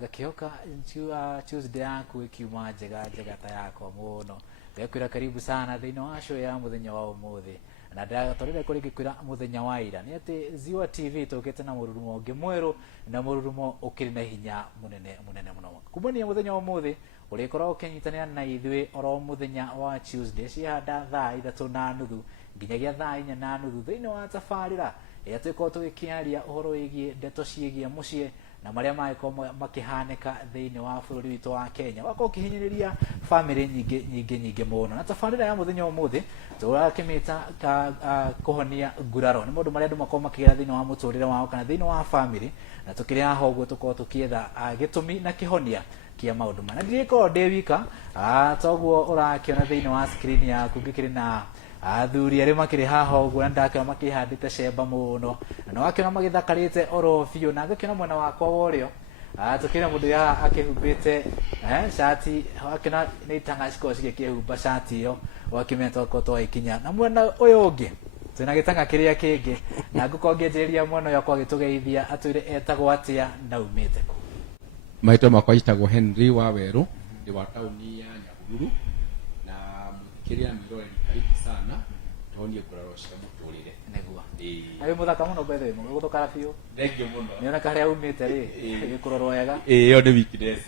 gakioka Tuesday yaku ikiuma njega ta yako muno gakwira karibu sana thini wa show ya muthenya wa umuthi na ndatorire kuri gikwira muthenya wa ira ni ati Ziwa TV tokete na mururumo ngimweru na mururumo ukiri na hinya munene muno kumania muthenya wa umuthi urikora ukinyitanira na ithwe oro muthenya wa Tuesday cihanda thaa 3:30 nginyagia thaa 4:30 thini wa tafarira yateko tugikiaria uhoro wigie ndeto ciegie mucie na maria maiko makihaneka thini wa bururi witu wa Kenya wako kihinyiriria family nyingi muno na tafarira ya muthenya umuthi turakimita kuhonia nguraro ni mundu maria andu makoma makigira thini wa muturire wao kana thini wa family na tukiria hoguo tuko tukietha gitumi na kihonia kia maundu mana ndiriko ndewika toguo urakiona thini wa screen yaku ngikiri na athuri ari makiri haha uguo ndakira makihandite cemba muno na wakiona magithakarite oro biu na ngakina mwena wakwa worio tukira mundu ya akihumbite shati wakina ni tangashiko cikihumba shati yo wakimeta ko to ikinya na mwena uyu ungi twina gitanga kiria kingi na ngukongejeria mwana yakwa gitugeithia atwire etagwo atia ndaumite maito makwa itagwo Henry Waweru ndi wa tauni ya Nyahururu na mukiria mirore karibu sana tuonie nguraro cia muturire negua ayo muthaka muno bethe mu guthukara biu thengio muno niona karia umite ri gikurorwo wega yo ni weakness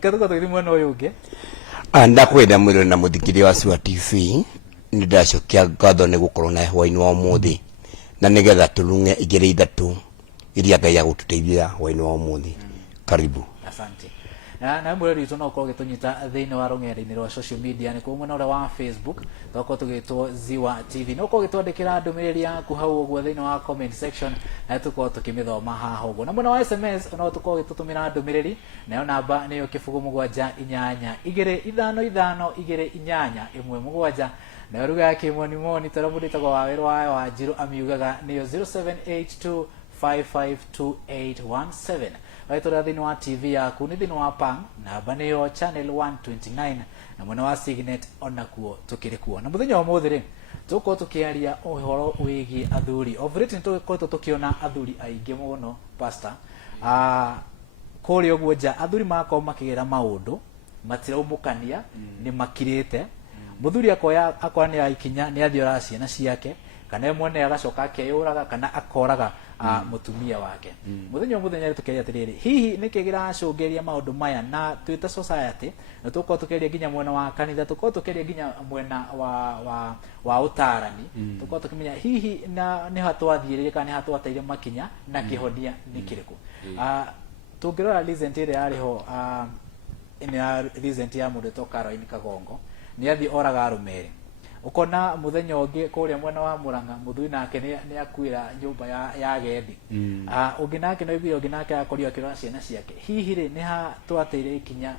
katuko tukithi no yuge anda kwenda mwiro na muthikiri wa Ziwa TV ni ndacokia ngatho ni gukorwo na hwaini wa umuthi na nigetha tulunge igire ithatu iria Ngai agututeithia hwaini wa umuthi karibu asante na mweri tu no ko gitunyita thini wa rung'enda-ini rwa social media ni kumwe na wa Facebook toko tugitwo Ziwa TV no ko gitwandikira ndumiriri yaku hau uguo thini wa comment section na tuko tukimithoma haha uguo na mwana wa SMS no tuko gitutumira ndumiriri nayo namba niyo kifugu 78 255 117 na ruga yake moni taramudita kwa Waweru wa Jiru amiugaga niyo 0782 552817 waitora thini wa TV yaku ni thini wa Pang na baneyo channel 129 na mwana wa Signet onakuo tukirikuo na muthenya wa muthiri tuko tukiaria uhoro wigi athuri overrated tuko tukiona athuri aingi muno pastor kuri oguo ja athuri mako makigira maundu matiraumukania ni makirite muthuri akoya ni aikinya ni athiora ciana ciake kana mwene agacoka akeyuraga kana akoraga mutumia wake muthenya tukeria atiriri hihi nikigira cungeria maundu maya na twita society na tuko tukeria ginya mwena wa kanitha tuko tukeria ginya mwena wa utarani tuko tukimenya hihi na ni hatwathirire kana hatwateire makinya na kihonia nikiriku tungirora recent ire ariho ina recent ya mundu to Caroline Kagongo ni athi oraga arumeri ukona muthenya ungi kuria mwena wa Murang'a muthuri nake ni akwira nyumba ya gethi unginake no ibiro unginake akorio akirora ciana ciake hihi ri ni ha twateire ikinya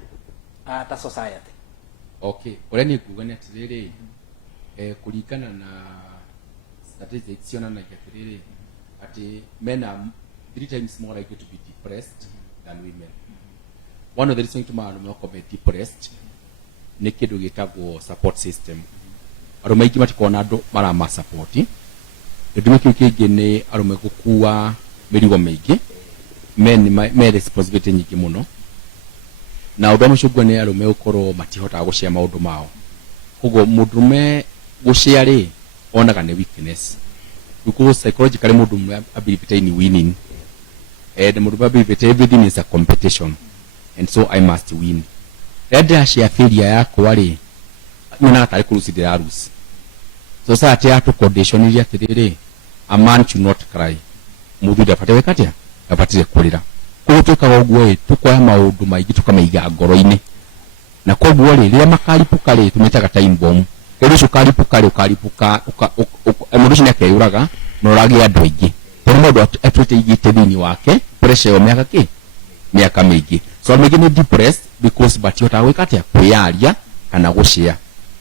ta society okay ore ni kuga ni atiriri kuringana na statistics ciona na atiriri ati men are 3 times more likely to be depressed than women. One of the reasons to man be depressed ni kindu gitagwo support system arume ingi matikona andu marama support githimo kiu kingi ni arume gukua mirigo mingi me responsibility nyingi muno na undu mucugwa ni arume ukorwo matihota gucia maundu mao koguo mundume gucia ri onaga ni weakness because psychologically mundume ability ni winning and mundume ability everything is a competition and so I must win renda cia failure yakwa ri mena atari kurucidira rules society atu condition iria tiriri a man should not cry muthu ndapate wekatia ndapatire kurira kugutuka uguo tukoya maundu maingi tukamaiga ngoro-ini na koguo ri ria makaripuka ri tumetaga time bomb ri cukaripuka ri ukaripuka mundu cine akeyuraga na uragi andu aingi tori mundu atwite igite thini wake pressure yo miaka mingi so mingi ni depressed because batihota gwikatia kuyaria kana gucia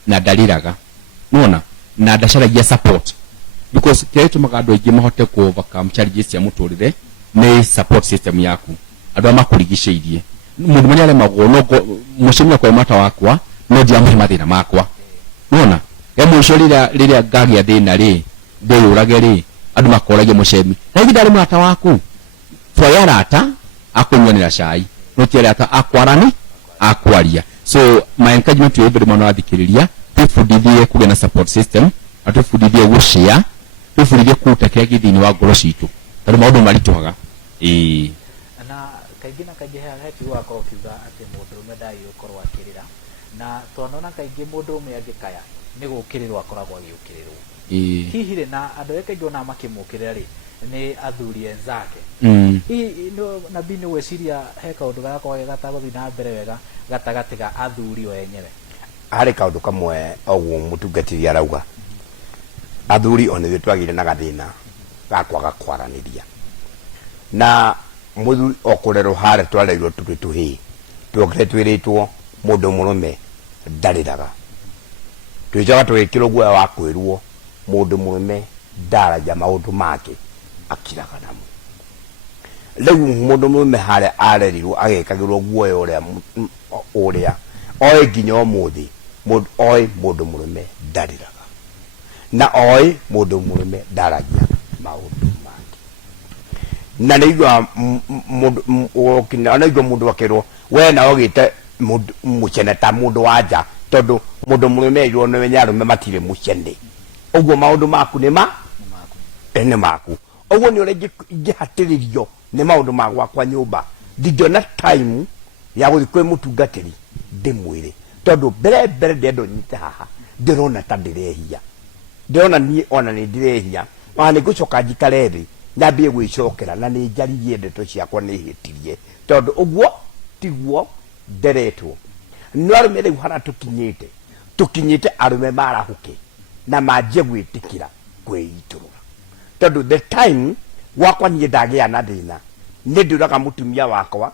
na daliraga nona na ndacaragia support because kaitu magado aingi mahote ku overcome challenges cia muturire ni support system yaku andu amakurigiceirie mundu manyale magono mucimia kwa mata wakwa no dia mathina makwa nona muico riria ngagia thina ri ndiyurage ri andu makoragia mucemi na igida ri mata waku twayarata akunywanira cai no tiare ata akwarani akwaria. So my encouragement to everybody athikiriria tufundithie kugena support system, atufundithie gushare, tufundithie kutakira githini wa ngoro citu tondu maundu marituhaga na kaingĩ na kaingĩ heti wakorwo kiuga atĩ mũndũrũme ndagĩrĩirwo gũkorwo akĩrĩra, na twanona kaingĩ mũndũrũme angĩkaya nĩ gũkĩrĩrwo akoragwo agĩũkĩrĩrwo. Hihi rĩ na andũ arĩa kaingĩ ona makĩmũkĩrĩra rĩ nĩ athuri enzake. Hihi nabii nĩ gwĩciria he kaũndũ gagakorwo gatagũthiĩ na mbere wega gatagatĩ ga athuri o enyewe? Harĩ kaũndũ kamwe ũguo mũtungatĩri arauga, athuri o nĩthuĩ twagĩire na gathĩna ga kwaga kwaranĩria, na mũthuri o kũrerwo harĩa twarerirwo tũrĩ tũhĩĩ twokire twĩrĩtwo mũndũ mũrũme ndarĩraga, twĩcaga tũgĩkĩrwo guoya wa kwĩrwo mũndũ mũrũme ndaragia maũndũ make akiraga namo. Rĩu mũndũ mũrũme harĩa arerirwo agekagĩrwo guoya ũrĩa oĩ nginya ũmũthĩ oĩ mũndũ mũrũme ndarĩraga na oĩ mũndũ mũrũme ndaragia maũndũ make. Na nĩigua mũndũ akĩrwo we na ogĩte mũcene ta mũndũ wa nja, tondũ mũndũ mũrũme airwo nĩ wenye arũme matirĩ mũcene, ũguo maũndũ maku nĩ maku. Ũguo nĩ ũrĩa ingĩhatĩrĩrio nĩ maũndũ ma gwakwa nyũmba, ndingĩona time ya gũthiĩ kwĩ mũtungatĩri ndĩmwĩre, tondũ mbere ndĩrenda nyite haha ndĩrona ta ndĩrehia, ndĩrona niĩ ona nĩ ndĩrehia, ona nĩ ngũcoka njikare thĩ nyambie gwĩcokera na nĩ njaririe ndeto ciakwa nĩ hĩtirie, tondũ ũguo tiguo nderetwo. No arũme rĩu hara tũkinyĩte arũme marahũke na manjie gwĩtĩkĩra kwĩitũrũra, tondũ the time gwakwa niĩ ndagĩa na thĩna nĩ ndĩraga mũtumia wakwa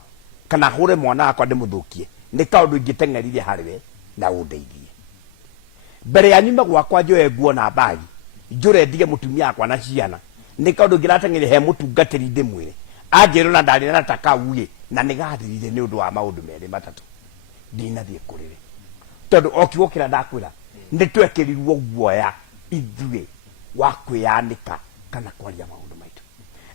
kana hũre mwana wakwa ndĩmũthũkie, nĩ kaũndũ ingĩteng'erire harĩwe na ũndeithie. Mbere ya nyume gwakwa njoe nguo na bagi njũre ndige mũtumia wakwa na ciana, nĩ kaũndũ ngĩrateng'erire he mũtungatĩri ndĩmwĩre anjĩrwo na ndarĩ na takauĩ na nĩ gathirire nĩ ũndũ wa maũndũ merĩ matatũ ndinathiĩ kũrĩwe, tondũ o kiugo kĩrĩa ndakwĩra nĩ twekĩrirwo guoya ithuĩ wa kwĩyanĩka kana kwaria maũndũ maitũ.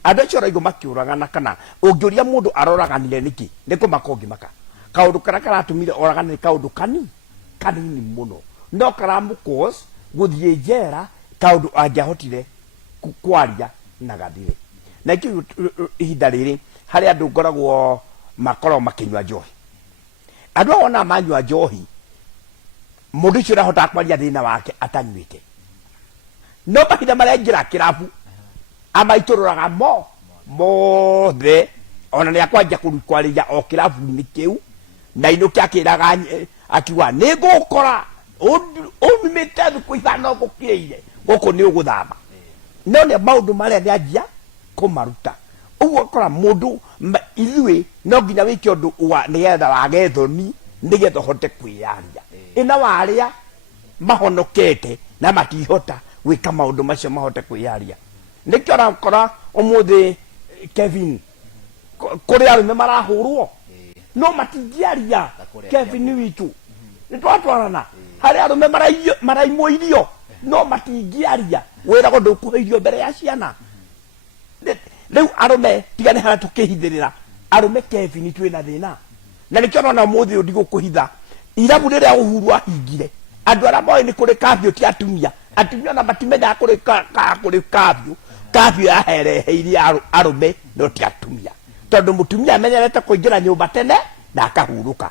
Andũ acio raigua makĩũragana kana ũngĩũria mũndũ aroraganire nĩkĩ nĩ kũmaka ũngĩmaka. Kaũndũ karĩa karatũmire oragane nĩ kaũndũ kanini mũno, no karamũcause gũthiĩ njera kaũndũ angĩahotire kwaria na gathire. Na ikĩu ihinda rĩrĩ harĩ andũ ngoragwo makoragwo makĩnyua njohi, andũ ao ona manyua njohi mũndũ ũcio ũrahota kwaria thĩna wake atanyuĩte, no mahinda marĩa aingĩra kĩrabu amaitũrũraga mothe, ona nĩ akwanjia kwarĩria o kĩrabu-inĩ kĩu na inũkĩ akĩraga akiuga nĩ ngũkora ũmĩte thukũ ithano gũkĩrĩire gũkũ nĩ ũgũthama, no nĩ maũndũ marĩa nĩ anjia kũmaruta. Ũguo kora mũndũ ithuĩ no nginya wĩke ũndũ nĩgetha wage thoni nĩgetha ũhote kwĩyaria, ĩna warĩa mahonokete na matihota gwĩka maũndũ macio mahote kwĩyaria. Nĩkĩo ũrakora ũmũthĩ Kevin kũrĩ arũme marahũrwo no matingĩaria. Kevin witũ nĩ twatwarana harĩ arũme maraimwo irio no matingĩaria, wĩragwo ndũkũhe irio mbere ya ciana. Rĩu arũme tiga nĩ harĩa tũkĩhithĩrĩra arũme Kevin twĩna thĩna, na nĩkĩo ũrona ũmũthĩ ũyũ ndigũkũhitha irabu rĩrĩa Uhuru ahingire andũ arĩa moĩ nĩ kũrĩ kabiũ ti atumia ona matimenyaga kũrĩ kabiũ yahereheirie arũme no ti atumia, tondũ mũtumia amenyerete kũingĩra nyũmba tene na akahurũka.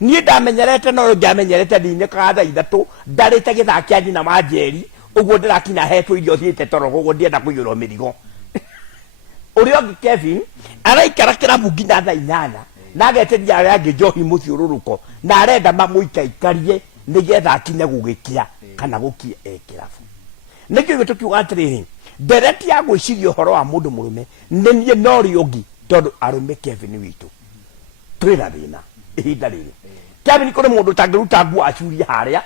Niĩ ndamenyerete no ngĩamenyerete ndinĩkaga thaa ithatũ ndarĩte gĩthaka kĩa nyina wa Njeri, ũguo ndĩrakinya hetwo irio thiĩte toro, ũguo ndienda kũiyũrwo mĩrigo. Ũrĩa ũngĩ Kevin araikara kĩrabu nginya thaa 8 na ageteria arĩa angĩ njohi mũthiũrũrũko na arenda mamũikaikarie nĩgetha akinye gũgĩkĩa kana gũkie kĩrabu. Nĩkĩo tũkiuga atĩrĩrĩ, ndereti ya gwĩciria ũhoro wa mũndũ mũrũme nĩ niĩ na ũrĩa ũngĩ, tondũ arũme Kevin witũ twĩna thĩna ihinda rĩrĩ. Kevin kũrĩ mũndũ ũtangĩruta nguo acurie harĩa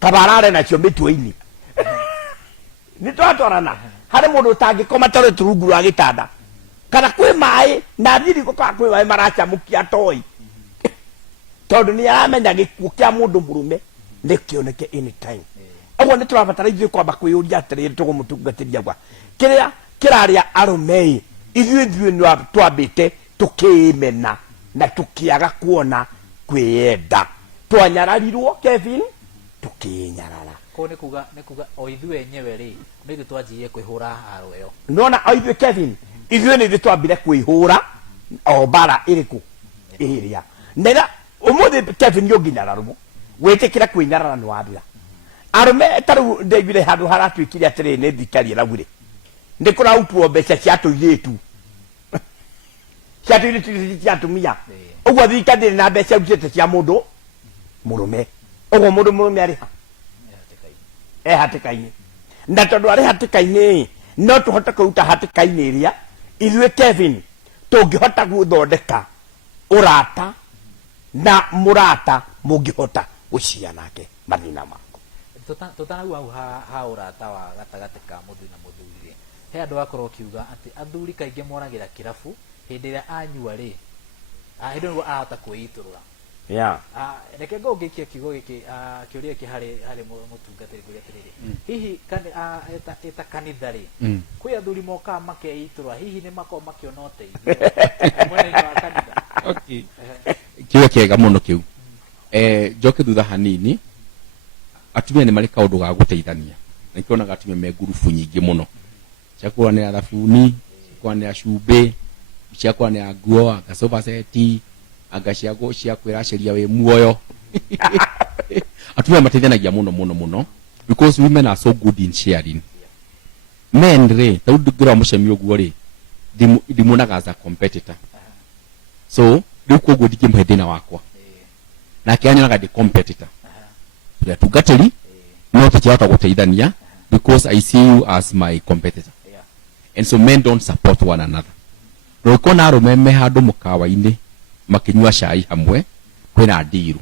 kabarare nacio mĩtwe-inĩ nĩ twatwarana, harĩ mũndũ ũtangĩkoma tarĩ turungu rwa gĩtanda kana kwĩ maĩ na thiriko kana kwĩ maĩ maracamũkia toĩ, tondũ nĩ aramenya gĩkuũ kĩa mũndũ mũrũme nĩ kĩoneke anytime. Ũguo nĩ tũrabatara ithuĩ kwamba kwĩyũria atĩrĩrĩ tũgũmũtungatĩria gwa kĩrĩa kĩrarĩa arũme ithuĩ nĩ twambĩte tukimena na tukiaga kuona kwiyenda twanyararirwo Kevin tukinyarara ko ne kuga o ithu enyewe ri ni gitwanjiye kwihura haro yo nona o ithu Kevin ithu ni twambire kwihura o bara iriku iria nera umuthi Kevin yoginyararumo wetekira kwinyarara no wabira arume taru ndegire handu haratwikire atiri ni thikari ragure ndikora upuo mbeca cia tuiretu cia tuiretu cia tumia ogwa thikari na mbeca utete cia mundu murume ogwa mundu murume ari ha hatikaini na tondu ari hatikaini no tuhota kuruta hatikaini iria ithuĩ Kevin tungihota guthondeka urata na murata mungihota gucia nake mathina mako tutanagu ha urata wa gatagati ka muthu na muthuri he andu akorwo kiuga ati athuri kaingi moragira kirabu hindi ria anyua ri hindi niguo ahota kwiiturura reke ngogikia kiugo giki kiuria ki hari mutungatiri kuria tiriri hihi eta kanitha ri kwi athuri moka makeiturura hihi ni mako makionote mwene wa kanitha okay kiugo kiega muno kiu njoke thutha hanini atumia ni mari kaundu ga guteithania nikiona gatumia me gurufu nyingi muno ciakwa ni athabuni ciakwa ni acumbi ciakwa ni nguo agasofa seti agaciago cia kwiraciria we muoyo atumia mateithanagia muno because women are so good in sharing men re taudugira mucemio guo ri ndimunaga as a competitor so riko gudiki mhedina wakwa na kianyanaga the competitor ya tugateri no tukiata guteithania because I see you as my competitor and so men don't support one another no kona arume handu mukawa-ini makinywa cai hamwe kwina ndiru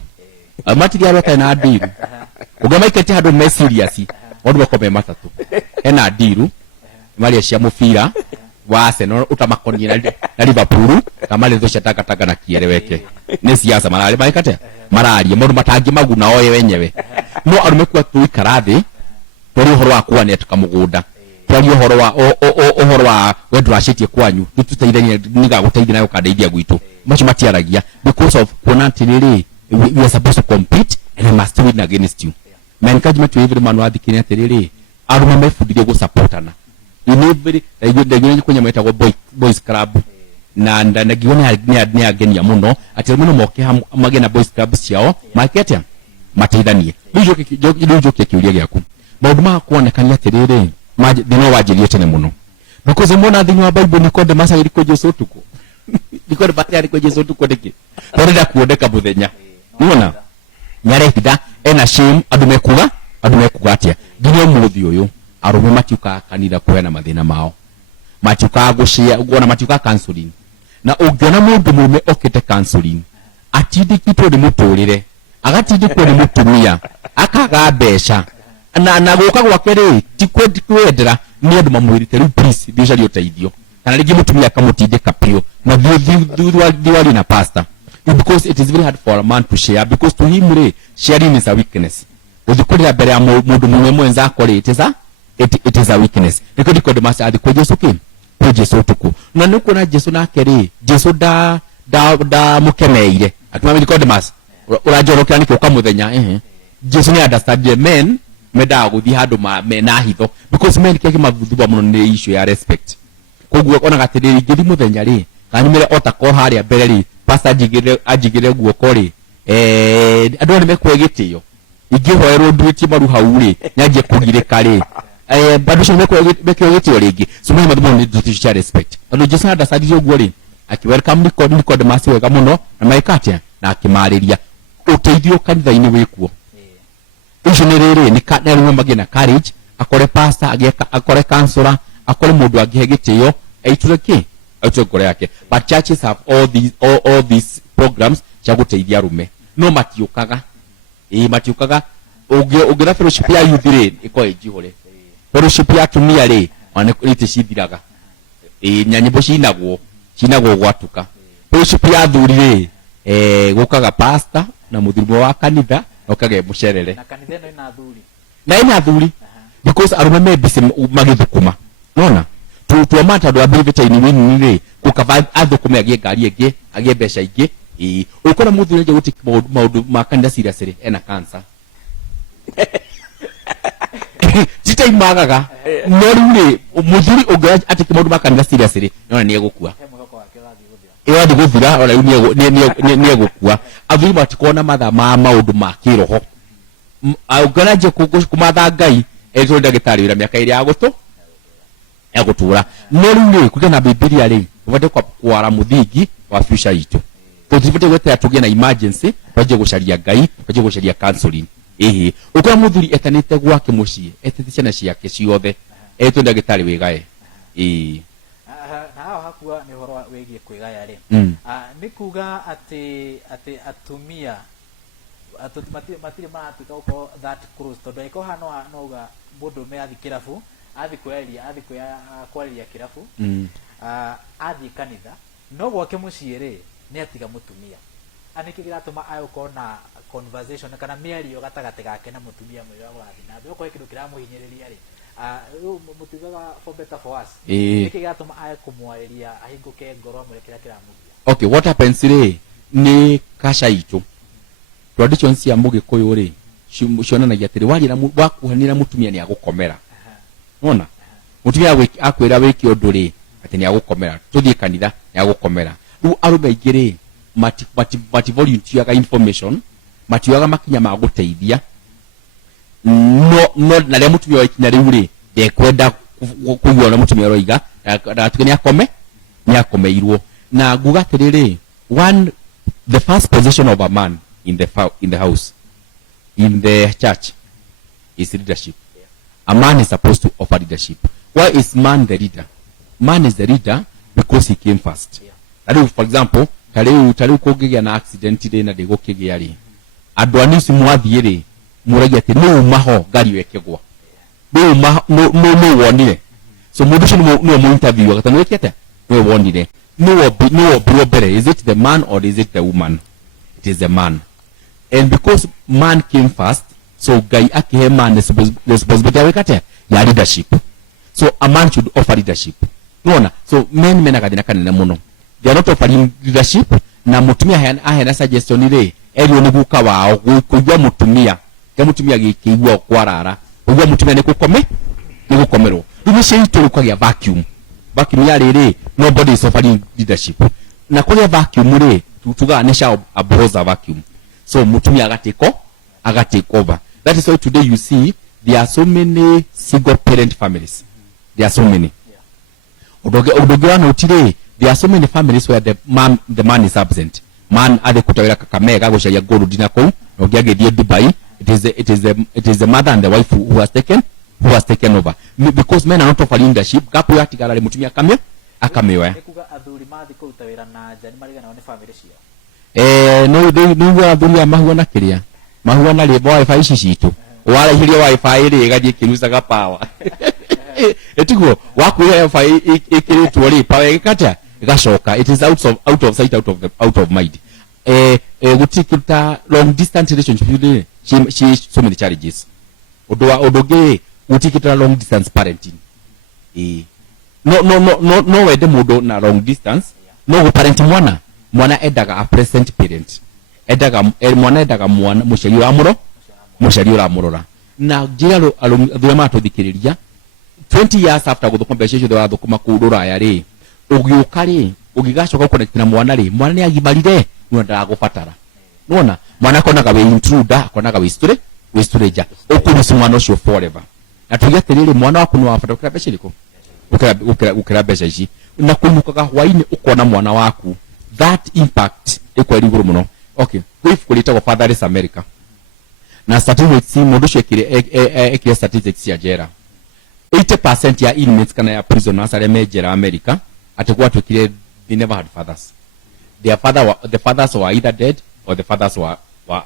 amatiri arota na ndiru ugamaikete handu me serious ondu bakome matatu ena ndiru mari cia mufira wa Arsenal utamakonie na Liverpool kama lezo chataka na kiereweke ni siasa marari maikate marari mundu matangi maguna oye wenyewe no arume kwa tuikarathi tori horo wa kuane tukamugunda tori horo wa wendu acitie kwanyu tuteithanie niga guteithia nayo kandeithia gwitu macho matiaragia because of quantity we are supposed to compete and I must win against you man encouragement to every man wa thikini atiriri arume mefundithie go supportana in every ndio kwenye mweta go boys club na ndagiona ni agenia muno ati muno moke magena boys club ciao market mateithanie ndijo kiuria giaku maundu ma kuonekania atiriri thino wajirie tene muno because mbona thini wa Bible ni konde masagiri kwa Jesu tuko nikore batari kwa Jesu tuko deke toreda kuondeka muthenya unaona nyare hida ena shame adume kuga atia nginya muthi uyu arume matiuka kanitha kuena mathina mao matiuka gucia ugona matiuka counseling na ungiona mundu mume okite counseling atindikitwo ni muturire agatindikwo ni mutumia akaga mbeca na guka gwake ri tikwendera ni andu mamwirite ru please biashara yoteithio kana rigi mutumia akamutindika pio na thiwali na pastor because it is very hard for a man to share because to him re sharing is a weakness uthikuria mbere ya mundu mume mwenza akore it is a weakness because the master adi kwa Jesu kim kwa Jesu tuku na nuko na Jesu na keri Jesu da mukemeire atumami the master urajorokia niki ukamuthenya Jesu ni understand men meda guthi handu na hitho because men keke mavuthuba muno ni issue ya respect koguo ona gatiriri ngiri muthenya ri kanimire otako haria mbere ri pastor ajigire guoko ri andu ni mekwegitio ingihoerwo nduitie maru hau ri nyanjie kugirika ri bado cio mekwegitio ringi so mwe mathumo ni duty respect andu Jesu understand uguo ri aki welcome ni masi wega muno na maikatia na akimariria uteithio kanitha-ini wikuo icio ni riri ni kanero magina courage akore pastor akore counselor akore mundu angihe gitio aitureke ngore yake but churches have all these programs cia guteithia arume no matiukaga ugira fellowship ya youth ri iko ejihore fellowship ya tumia ri ona ite cithiraga nyanyimbo cinagwo gwatuka fellowship ya thuri ri gukaga pastor na muthurimo wa kanitha okage mucerere na kanitha ino ina thuri because arume me bisi magithukuma nona twa mata do abivita ini wini ni kukava adho kumeagie ngari ege agie besha ige ukora muthu nje guti maudu makanda seriously ena cancer tita imagaga norure muthuri ogaje atiki maudu makanda seriously nona ni egukua ewadi guthira ora ni egukua athuri matikona matha ma maudu makiroho augaraje kumatha ngai ezo ndagitari wira miaka iri ya gutura norure kugena bibilia ri ubate kwara muthingi wa future itu tutibate gwete atugie na emergency baje gucaria ngai baje gucaria counseling ukora muthuri etanite gwake mucie etete ciana ciake ciothe eto ndagitari wigae na hakua ni horo wegie kwigaya ri nikuga ati atumia matire matuka uko that cruise tondo iko hano noga mundu me athi kirabu athi kwariria kirabu athi kanitha no gwake mucie ri ni atiga mutumia aniki giratuma ayo kona conversation kana miario gatagate gake na mutumia mwe wa athi na thoko ikindu kiramuhinyiriria ri mutigaga for better for us niki giratuma ayo kumwariria ahinguke ngoro mwe kira kiramugia. Okay, what happens ri ni kasha itu traditions ya Mugikuyu ri cionanagia atiri warira wakuhanira mutumia ni agukomera unaona mutumia akwira wiki undu ri ati ni agukomera tuthie kanitha ni agukomera ru arume igiri mati volunteer ga information matiwaga makinya ma guteithia no na le mutumia wa ikinya riu ri de kwenda kuyona mutumia roiga ndatukenia akome ni akomeirwo na nguga atiriri the first position of a man in the house, in the church, is leadership. A man is supposed to offer leadership. Why is man the leader? Man is the leader because he came first. For example, tari kugigia na accident ri na digo kigia ri andu anisi mwathie ri muragia ati no maho ngari wekegwa no wonire so mudusho no mo interview akata no wekete no wonire no bere. Is it the man or is it the woman? It is the man. And because man came first, so guy akihe man the responsibility awekate ya leadership. So a man should offer leadership. No, so men akadina kanene muno. They are not offering leadership na mutumia ahena suggestion ile elio ni buka wao kujua mutumia ya mutumia gikigwa kwarara kujua mutumia ni gukomero rumishe iturukagia vacuum ya riri nobody is offering leadership na kule vacuum ri tuganisha aboza vacuum so mutumia agatake over. That is why today you see there are so many single parent families. There are so many. Today there are so many families where the man is absent. Man ade kutawira Kakamega gusharia gold dinako ogiage die Dubai. It is the mother and the wife who has taken over because men are not offering leadership. Gapu yatigala le mutumia akamewa. Ekuga adhuri mathi kutawira na jani mariga na one family cio. No adhuri amahuwa na kiria. Mahuwa na le wifi shishitu. Wala hili wifi ri gaji kirusaga power. Etiko wakuya wifi ikiritwo ri power ikata gashoka. It is out of sight, out of mind. Gutikita long distance relationship she so many challenges. Odoge gutikita long distance parenting. No wede mudo na long distance. No parenting mwana edaga a present parent. Mwana edaga mwana mushari amurora. Na jira aluma to dikiriria 20 years after the conversation they were thukuma kurura yari ugiukari ugigacoka connect na mwana ni agibarire nunda gufatara nona mwana konaga we intruder konaga we stranger okurusi mwana ucio forever na tugiatirire mwana waku ni wafata ukira besha liko ukira besha ici na kumukaga hwaini ukona mwana waku that impact ekweli guru muno. Okay, if kulita kwa Fatherless America na statistics modusho ekire statistics ya jera 80% ya inmates kana ya prisoners are major America atakuwa tukile they never had fathers. The fathers were either dead or the fathers were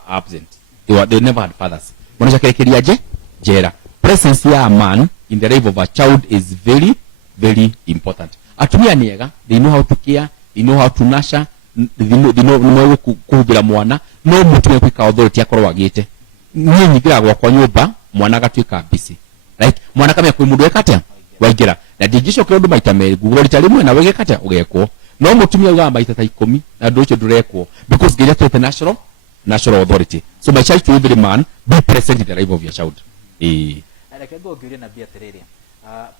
absent. They never had fathers. Monisha kile jera. Presence ya a man in the life of a child is very very important. Atumia niega, they know how to care, they know how to nurture, they know kuhubira mwana, no mutumia kwika authority akorwa agite. Nyinyi gira kwa nyumba mwana gatwika busy. Right? Mwana kama kwimundu ekate waigira na ndingĩcokera ũndũ maita merĩ Google rita rĩmwe na wegekata ũgekwo no mũtumia uga maita ta 10 na ndũ ũcio ndũrekwo because nginya twete national authority. So my child to every man be present in the life of your child. Reke ngũngiurie na bia atiriri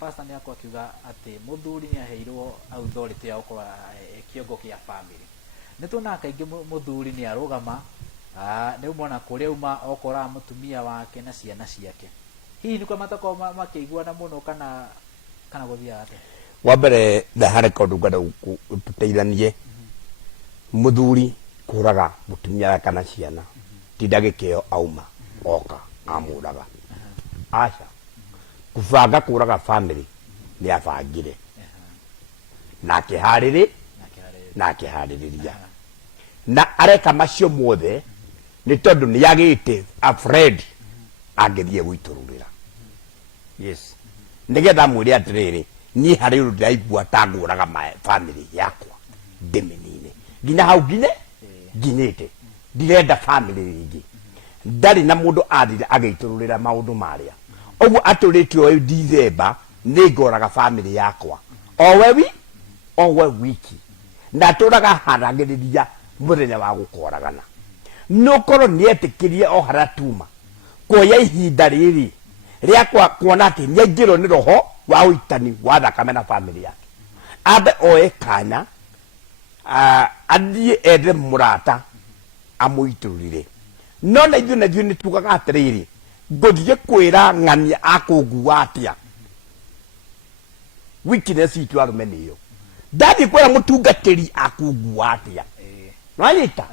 pastor nĩ akwa akiuga atĩ mũthuri nĩ aheirwo authority ya gũkorwo kĩongo kĩa family. Nĩ tuona kaingĩ mũthuri nĩ arũgama nĩ umona kũrĩa uma okora mũtumia wake na ciana ciake. Hihi nĩ kwa matako makĩiguana mũno kana gũthiaga atĩa? Wa mbere harĩ kaũndũ ngenda tũteithanie mũthuri kũraga mũtumia kana ciana ti ndagĩka auma oka amũraga aca kubanga kũraga family nĩ abangire na akĩharĩrĩria na areka macio mothe nĩ tondũ nĩ agĩte afraid angĩthiĩ gwĩtũrũrĩra. Yes, nĩgetha mwĩre atĩrĩrĩ niĩ harĩ ũndũ ndĩraigua ta ngũraga family yakwa ndĩmĩnine nginya hau nginyĩte ndirenda family rĩngĩ ndarĩ na mũndũ athire agĩitũrũrĩra maũndũ marĩa ũguo atũrĩte o December nĩ ngoraga family yakwa owe wiki na tũraga haragĩrĩria mũthenya wa gũkoragana no korwo nĩ etĩkĩrie o harĩa tuma kuoya ihinda rĩrĩ rĩa kuona atĩ nĩ aingĩrwo nĩ roho wa ũitani wa thakame na family yake ambe oe kanya athiĩ ethe mũrata amũitũrũrĩre no na ithuĩ nĩ tugaga atĩrĩrĩ ngũthiĩ kwĩra ng'ania akũngua atĩa weakness itũ arũme nĩyo ndathiĩ kwĩra mũtungatĩri akũngua atĩa nĩwanyita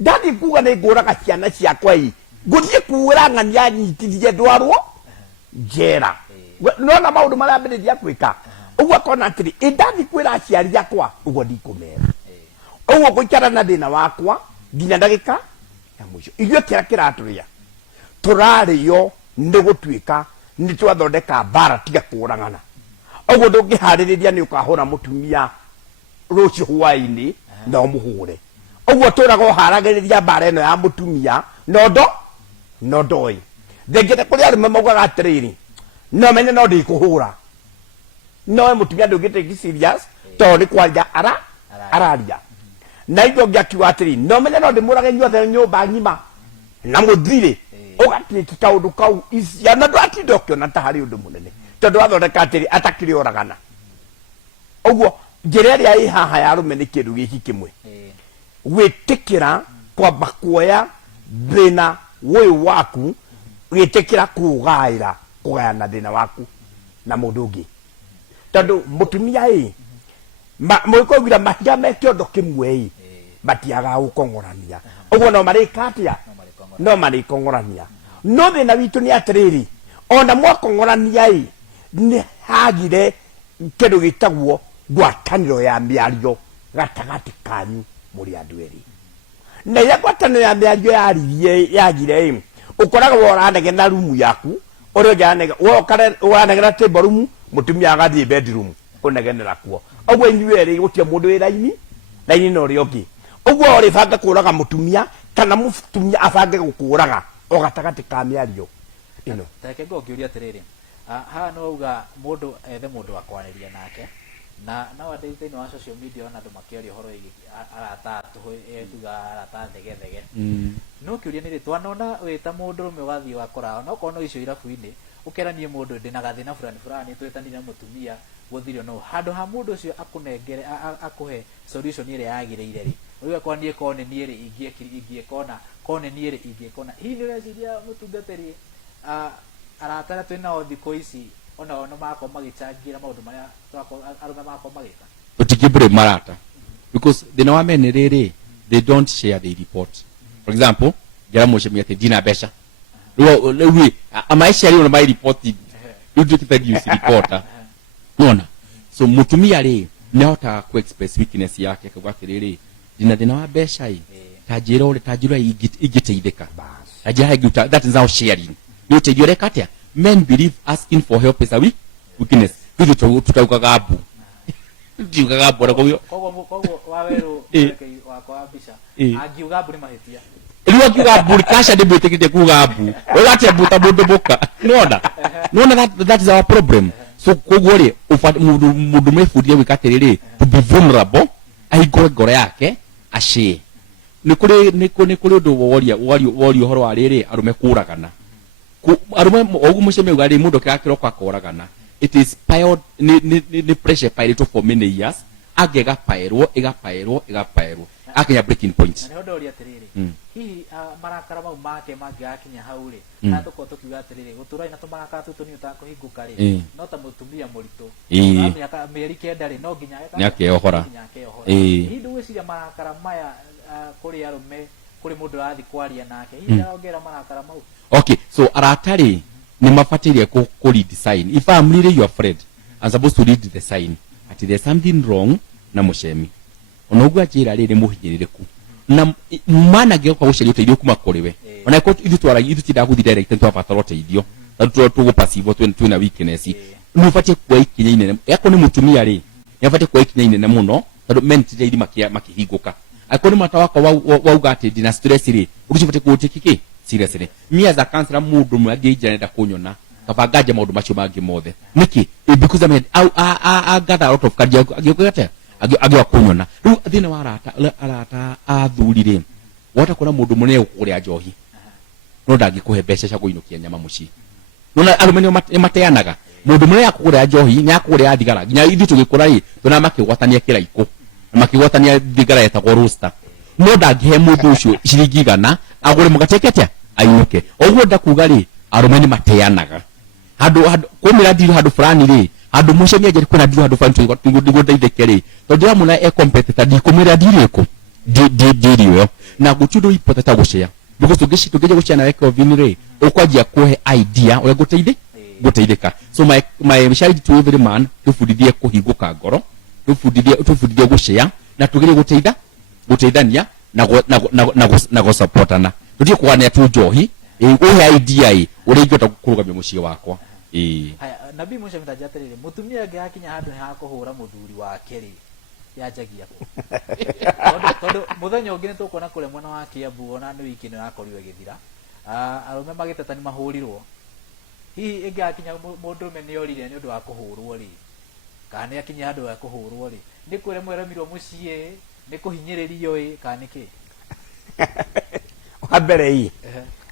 ndathiĩ kuga nĩ ngũraga ciana ciakwa ngũthiĩ kwĩra ng'ania anyitithie ndwarwo njera nona maũndũ marĩa ambĩrĩria gwĩka ũguo akona atĩrĩ ndathiĩ kwĩra aciari akwa ũguo ndikũmera ũguo gũikara na thĩna wakwa nginya ndagĩka ya mũico. Ithuĩ kĩrĩa kĩratũrĩa tũrarĩo nĩ gũtuĩka nĩ twathondeka mbara tiga kũragana ũguo ndũngĩharĩrĩria nĩ ũkahũra mũtumia rũciũ hwaĩ-inĩ na ũmũhũre ũguo tũraga ũharagĩrĩria mbara ĩno ya mũtumia no ndoĩ thengete kũrĩ arũme maugaga atĩrĩrĩ no menye no ndĩkũhũra no mũtumia ndũngĩtake serious tondũ nĩ kwaria araria na ithuĩ ngĩakiuga atĩrĩ no menye no ndĩmũrage inyuothe nyũmba ng'ima na mũthirĩ ũgatuĩki kaũndũ kau ciana ndwatinda ũkĩona ta harĩ ũndũ mũnene tondũ wathondeka atĩrĩ atakĩrĩ oragana ũguo njĩra ĩrĩa ĩ haha ya arũme nĩ kĩndũ gĩkĩ kĩmwe gwĩtĩkĩra kwamba kuoya thĩna ũyũ waku gwĩtĩkĩra kũgayana thĩna waku na mũndũ ũngĩ tondũ mũtumia mũgĩkũigua mahiga me kĩondo kĩmwe matiaga gũkong'orania ũguo no marĩka atĩa no marĩkong'orania no thĩna witũ nĩ atĩrĩrĩ ona mwakong'orania nĩ hagire kĩndũ gĩtagwo ngwatanĩro ya mĩario gatagatĩ kanyu mũrĩ andũ erĩ na ĩrĩa ngwatanĩro ya mĩario yagire ũkoraga ũranegena rumu yaku ũrĩa ũranegena table room mũtumia agathiĩ bedroom ũnegenera kuo ũguo inyuĩ erĩ gũtirĩ mũndũ wĩ raini na ũrĩa ũngĩ ũguo ũrĩbanga kũraga mũtumia kana mũtumia abange gũkũraga o gatagatĩ ka mĩario ĩno. Reke ngũngiuria atĩrĩrĩ haha no uga mũndũ ethe mũndũ wa kwaranĩria nake na nowadays thĩinĩ wa social media ona andũ makĩaria ũhoro arata tuga arata thegethege no kĩũria nĩ twanona wĩta mũndũ ũmwe ũgathiĩ wakora no kono icio irabu-inĩ ũkeranie mũndũ ndĩna gathĩna fulani twetanire mũtumia gũthirĩ no handũ ha mũndũ ũcio akũnengere akũhe solution ĩrĩa yagĩrĩire rĩ ũyũ akwa niĩ kone niĩ rĩ ingĩekona kone niĩ rĩ ingĩekona hihi nĩ ũreciria mũtungatĩri arata twĩnao thikũ ici ona makorwo magĩcangĩra maũndũ marĩa arũme makorwo magĩka tũtingĩmbũrĩ marata because thĩna wa mene rĩrĩ they don't share the report. For example ngera mũcemia atĩ ndina mbeca rĩu amaiciari ona mai report rĩu ndũkĩtari usi reporter nona so mũtumia rĩ nĩahota ku express weakness yake akauga atĩrĩrĩ ndina thĩna wa mbeca tanjĩra ingĩteithĩka tanjĩra ingĩruta that is how sharing nĩ ũteithio reka atĩa men believe asking for help is a weakness tutaugaga mbu ndiugaga mbu koguo wawerũ wakwa mbica angiuga mbu nĩ mahĩtia rĩu angiuga mbu kasha ndĩmwĩtĩkĩtie kuga mbu ũgatĩa mbu ta mũndũ mũka nona that is our problem. so koguo ri mundu mwifundie wikatiriri to be vulnerable ahingore ngoro yake acie ni kuri undu wori horo wa riri arume kuragana arume ogu muceme ugari mundu kirakiroko akoragana it is piled ni pressure piled for many years agega igapairwo akinya breaking point na ndio ndoria atiriri hihi marakara mau make mangiakinya hau ri na tuko tukiuga atiriri gutura ina tumarakara tutu ni utakuhinguka ri no ta mutumia muritu na miaka mieri kenda ri no nginya nyakeohora hihi ndu wiciria marakara maya kuri arume kuri mundu rathi kwaria nake hihi arongera marakara mau. Okay, so aratari ni mafatiria ku redesign. If I'm really your friend, I'm supposed to read the sign ati there's something wrong na mucemi onogwa jira riri muhinyirireku na mana gyo kwa usheri uteithio kuma kuriwe ona ko ithu twara ithu tida kuthi direct twa bataro teithio tatu tugo passive twina weakness no fatie kwa ikinya inene yako ni mutumia ri yafatie kwa ikinya inene muno tatu ment jaidi makihinguka akoni mata wako wauga ati dina stress ri uruchifatie kutikiki seriously me as a counselor mundu mwagi ijana kunyona kabangaje maundu macio mangi mothe niki because I mean I got a lot of cardio agio kunyona riu thina wa arata athurire wata kuna mundu munene ukuria njohi no ndangikuhe mbeca cia kuinukia nyama muci nona arumenio mateanaga mundu munene akuria njohi ni akuria thigara nginya ithu tugikura ri tuna makigwatania kiraiko makigwatania thigara yetagwo roster no ndangihe mundu ucio ciringi 100 agure mugateketia ainuke oguo ndakuga ri arumeni mateanaga hadu kumira diri hadu fulani ri hadu mucemia jeri kuna diri hadu fulani tugo ndeitheke ri tondu amuna e competitor di kumira diri ko diri yo na gutudo ipoteta gucia because tugeje gucia na weke ovini ri ukwajia kuhe idea ule guteithika so my child to every man tufudithie kuhinguka ngoro tufudithie gucia na tugire guteithania na go supportana tutie kwania tu njohi uhe idea uri ingota kurugamia mucie wakwa haya nabii Musa mtajatirire mutumia ngiakinya handu ha kuhura muthuri wake ri yajagia tondu muthenya ungi ni tukona kule mwana wa Kiambu ona ni wiki ni yakoriwe githira arume magiteta ni mahurirwo hihi ingiakinya mundu meniorire ni undu wa kuhurwo ri kana akinya handu ha kuhurwo ri ni kwire mweremirwo mucie ni kuhinyiririo kana niki wambere hii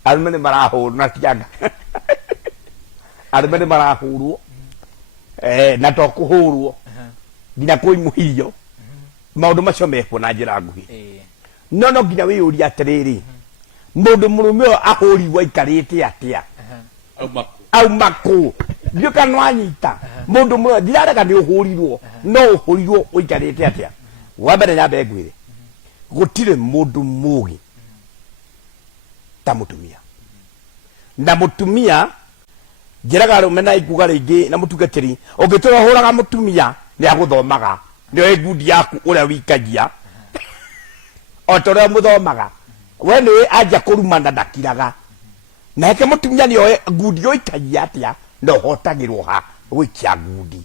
arume marahuru na tiaga arume marahuru na to kuhurwo nginya kuimuhirio maundu macio mepo na njira nguhi no nginya wiyuria atiriri mundu murume ahurirwo ikarite atia au maku ndio kanwanyita mundu murume ndirarega ni uhurirwo no uhurirwo uikarite atia wambere nyambe ngwire gutire mundu mugi ta mutumia na mutumia njiraga rume na ikuga ringi na mutungatiri ungitura huraga mutumia ni aguthomaga ni ngundi yaku uria wikagia otoria muthomaga we ni anja kurumana ndakiraga na heke mutumia ni ngundi oikagia atia no hotagirwo ha gwikia ngundi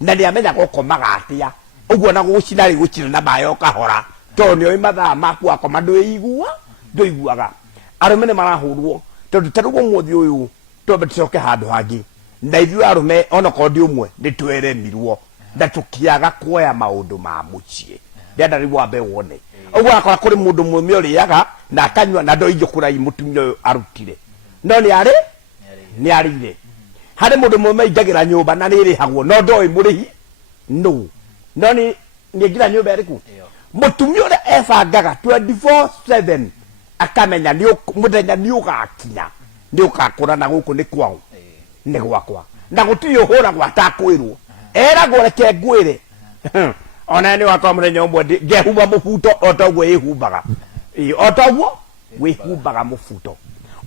na ni amenya gukomaga atia uguo na gucina ri gucina na mayo kahora to ni oi mathaa maku akoma nduiguaga arume marahurwo tondu tarugo muthi uyu tobe tucoke handu hangi na ithu arume ona kondi umwe ni tweremirwo na tukiaga kuoya maundu ma mucie ndenda riwa be wone uguo akora kuri mundu mume uriaga na akanywa na ndo injukura mutumia uyu arutire no ni arire hari mundu mume injagira nyumba na ni rihagwo no ndoi murihi no ni ngira nyumba iriku mutumia uria ebangaga 24/7 akamenya ni muthenya ni ugakinya ni ukakura na guku ni kwao ni gwakwa na gutiyo hura gwata kwirwo era goreke ngwire ona ni wakwa muthenya umwe ngehumba mufuto otogwo ihumbaga otogwo wihumbaga mufuto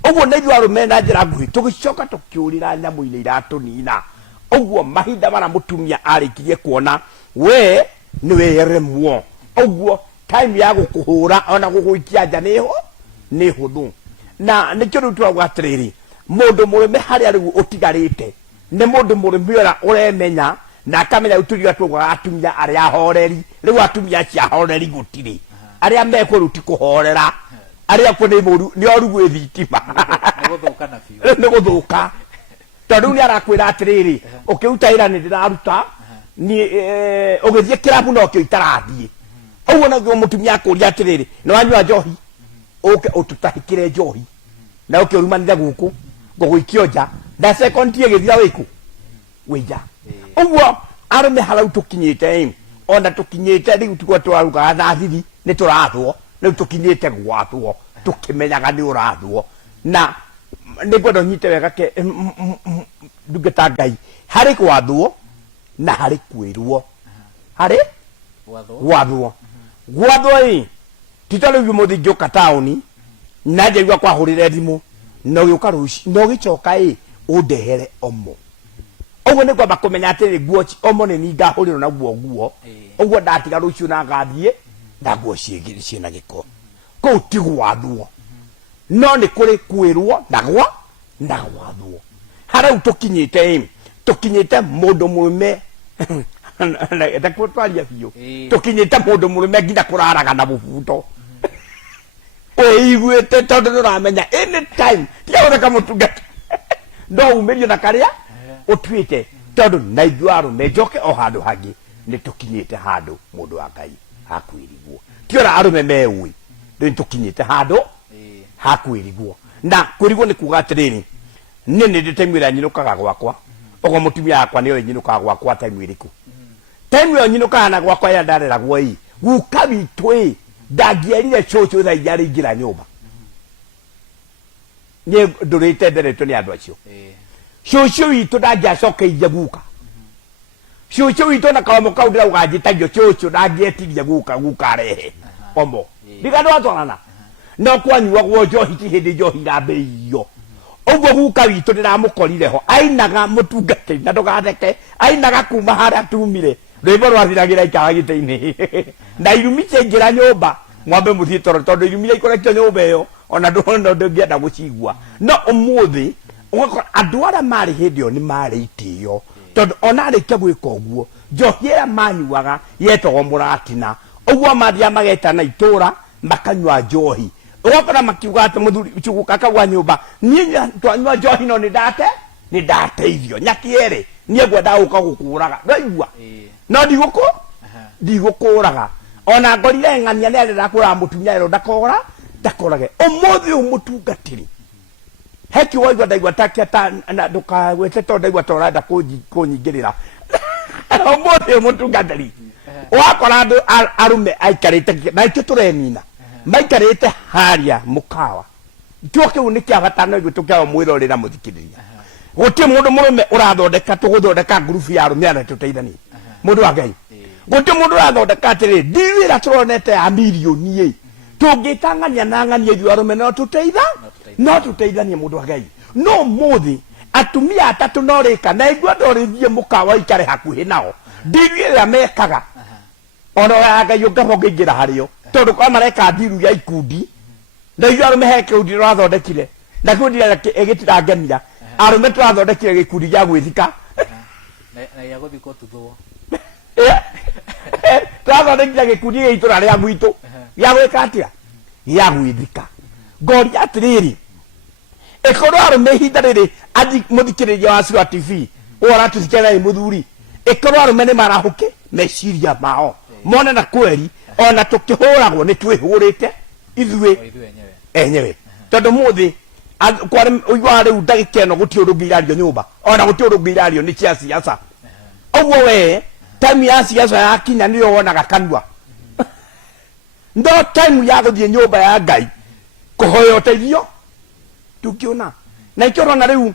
uguo ni jwaru mena njira nguhi tugicoka tukiurira nyamu-ini iratunina uguo mahinda mara mutumia arikirie kuona we ni weyeremwo uguo time ya gukuhura ona guguikia nja ni huthu na ni kindu twagwa atiriri mundu murume haria riu utigarite ni mundu murume ora uremenya na akamenya uturiga twagwa atumia aria horeri riu atumia cia horeri gutiri aria meko ruti kuhorera aria ko ni muru ni orugu thitima ni guthuka na fiu ni guthuka tondu ni arakwira atiriri ukiuta ira ni ndiraruta ni ugithie kirabu no kio itarathie uguo naguo mutumia akuria atiriri ni wanyua njohi uke ututahikire njohi na ukiurumanire guku guguikio nja da second tie githira wiku wija uguo arume halau tukinyite ona tukinyite riu tuko twaruga thathithi ni turathwo riu tukinyite gwathwo tukimenyaga ni urathwo na nigwenda nyite wega ke ndungata Ngai hari gwathwo na hari kwirwo hari gwathwo titalo yu muthi njoka tauni na njegwa kwa hurire thimu no giuka ruci no gicoka undehere omo oguo ni kwamba kumenya atiri guochi omo ni ninga huriro na guo oguo ndatiga rucio na gathie na guo ciigiri ciina giko ko tigwathwo no ni kuri kwirwo na gwathwo harau tukinyite mundu mume ndakwo twaria biu tukinyite mundu mume nginya kuraraga na bubuto igwete tondu nuramenya anytime tiaona kama tugata ndo umerio na karia utwite tondu naigua arume njoke o handu hangi ni tukinyite handu mundu wa Ngai hakwirigwo tiora arume meui ndi tukinyite handu hakwirigwo na kwirigwo ni kuga atiriri ni nditemwira nyinukaga gwakwa ogo mutumia yakwa niyo nyinukaga gwakwa time iriku time yo nyinukaga na gwakwa ya ndarera gwoi guka bitwe ndangierire chocho tha ijari ngira nyumba ni ndurite nderetwo ni andu acio chocho witu ndangiacoka ije guka chocho witu na kawamo kau ndirauga njitagio chocho ndangietiria guka rehe omo ndigano atwarana no kwanyua gwo njohi ti hindi njohi ndambeiyo uguo guka witu ndiramukorire ho ainaga mutungate na ndugatheke ainaga kuma haria tumire rwimbo rwathiragira ikagite-ini na irumice ngira nyumba mwambe muthie tondu irumire ikorekio nyumba iyo ona ndungienda gucigua no umuthi ugakora andu aria mari hindi iyo ni mari itio tondu ona arikia gwika uguo njohi ira manyuaga yetagwo muratina uguo mathia magetana itura makanyua njohi ugakora makiuga ati muthuri ucuguka akagwa nyumba nie twanyua njohi no ni ndateithio nyakiere nie gwenda guka gukuraga ndaigua no ndigukuraga ona ngorire ng'ania ni arenda kura mutumia ero ndakorage umuthi umutungatiri heki waigua ndaigua takia ta ndukagwete to ndaigua to randa kunyingirira umuthi umutungatiri wakora andu arume aikarite na itue turenina maikarite haria mukawa tuo kiu ni kia gatano igwe tukiawa mwirorira muthikiriria guti mundu murume urathondeka tuguthondeka group ya arume ana tuteithani mundu wa Ngai guti mundu urathondeka atiri ndiwira turonete a milioni tungitangania na ng'ania ithu arume no tuteithanie mundu wa Ngai no muthi atumia atatu no rika na igwa ndorithie mukawa ikare hakuhi nao ndiwira mekaga ona ya Ngai ukabongira hario tondu kwa mareka thiru ya ikundi na igwa arume heke undi rathondekire na kundi egitira ngemia arume twathondekire gikundi gya gwithika na ya guthiko tuthwo twathondekire gikundi gya itura ria gwitu gya gwika atia gya gwithika ngori atiriri ikorwo arume ihinda riri athi muthikiriria wa Sura TV ora tuthikira muthuri ikorwo arume ni marahuke meciria mao mone na kweri ona tukihuragwo ni twihurite ithwe enyewe tondu muthi kwari uigwa riu ndagika ino guti undu ngirario nyumba ona guti undu ngirario ni cia siasa uguo we time ya siasa yakinya niyo wonaga kanua ndo time ya guthie nyumba ya Ngai kuhoya uteithio tukiona na ikiona riu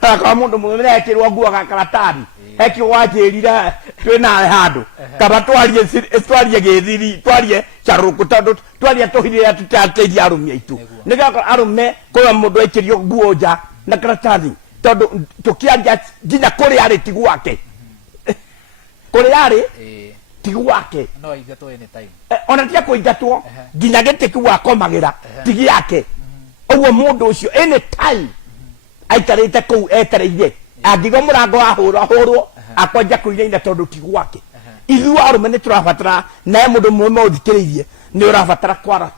kama mundu mwemere ekirwa nguo gakaratari eki wajirira twina handu kaba twarie githiri twarie charuku tondu twarie tuhirira tutateithia arume aitu niga arume kwa mundu ekirio nguo nja na karatari tondu tukiaria nginya kuri ari tigwake kuri ari tigwake no igato any time ona tia kuingatwo nginya gite kiwa komagira tigi yake uguo mundu ucio any time aikarite kuu etereire angigo murango ahurwo akwanja kuireina tondu tigwake ithu arume ni turabatara na mundu mwe uthikiririe ni urabatara kwara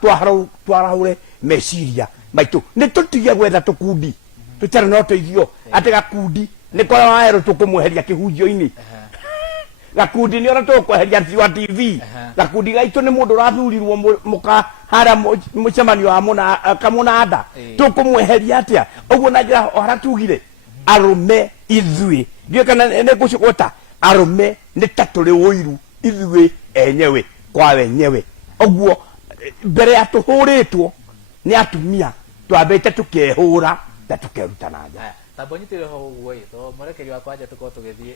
twarahure meciria maitu ni tutigia gwetha tukundi tutare no toithio ati gakundi ni kwa waero tukumuheria kihunjio-ini gakundi ni ora tukweheria Ziwa TV gakundi gaitu ni mundu rathurirwo muka hara mucemanio wa muna kamunanda tukumweheria atia uguo na njira ora tugire arume ithui ndio kana ne gucigota arume ni taturi uiru ithui enyewe kwa wenyewe uguo mbere ya tuhuritwo ni atumia twambite tukehura na tukerutana nja tabonyitire ho uguo ito murekeri wakwa aja tuko tugithie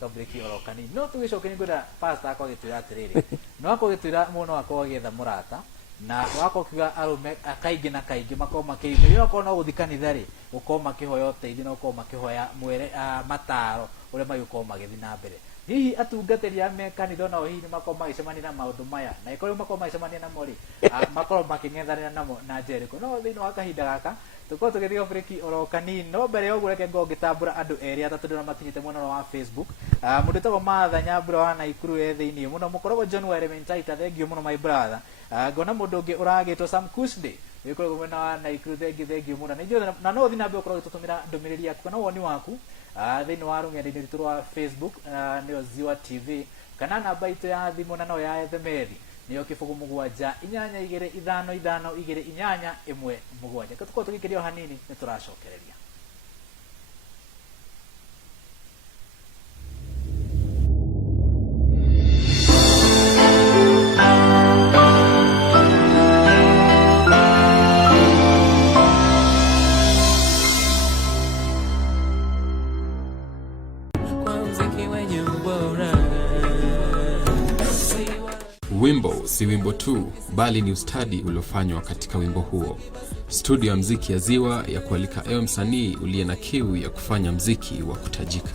kabreki orokani no tugicokeni ngura pastor akwa gitwira atiriri no akwa gitwira muno akwa githa murata na wako kiga arume akaingi na kaingi makoma kiime yo ko no guthikanitha ri ukoma kihoya uteithio no ukoma kihoya mwere mataro ure mayuko magithi na mbere hihi atungatĩri a mekanitha nao hihi makoma magicemania na maundu maya na ikoro makoma magicemania na mori makoro making'ethanĩra namo na Jericho no thĩinĩ wa kahinda gaka tuko tugithio breki oro kanini no mbere ya ũguo reke ngogitambũra andũ erĩ atatũ ndĩrona makinyĩte mwena wa Facebook mũndũ tagwo Martha Nyambura wa Naikuru thĩinĩ mũno mũkoragwo John Werementaita thengio mũno my brother ngona mũndũ ũngĩ ũragĩtwo Sam Kusde wĩkoragwo mwena wa Naikuru thengio mũno na no thiĩ na mbere ũkorwo ũgĩtũtũmĩra ndũmĩrĩri yaku kana woni waku thĩinĩ wa rũng'enda-inĩ rwitũ rwa Facebook nĩyo Ziwa TV kana namba itũ ya thimũ na no ya SMS niyo kibugu mugwanja 8255228 katuko tugikirio hanini nituracokereria Wimbo si wimbo tu, bali ni ustadi uliofanywa katika wimbo huo. Studio ya mziki ya Ziwa ya kualika ewe msanii uliye na kiu ya kufanya mziki wa kutajika.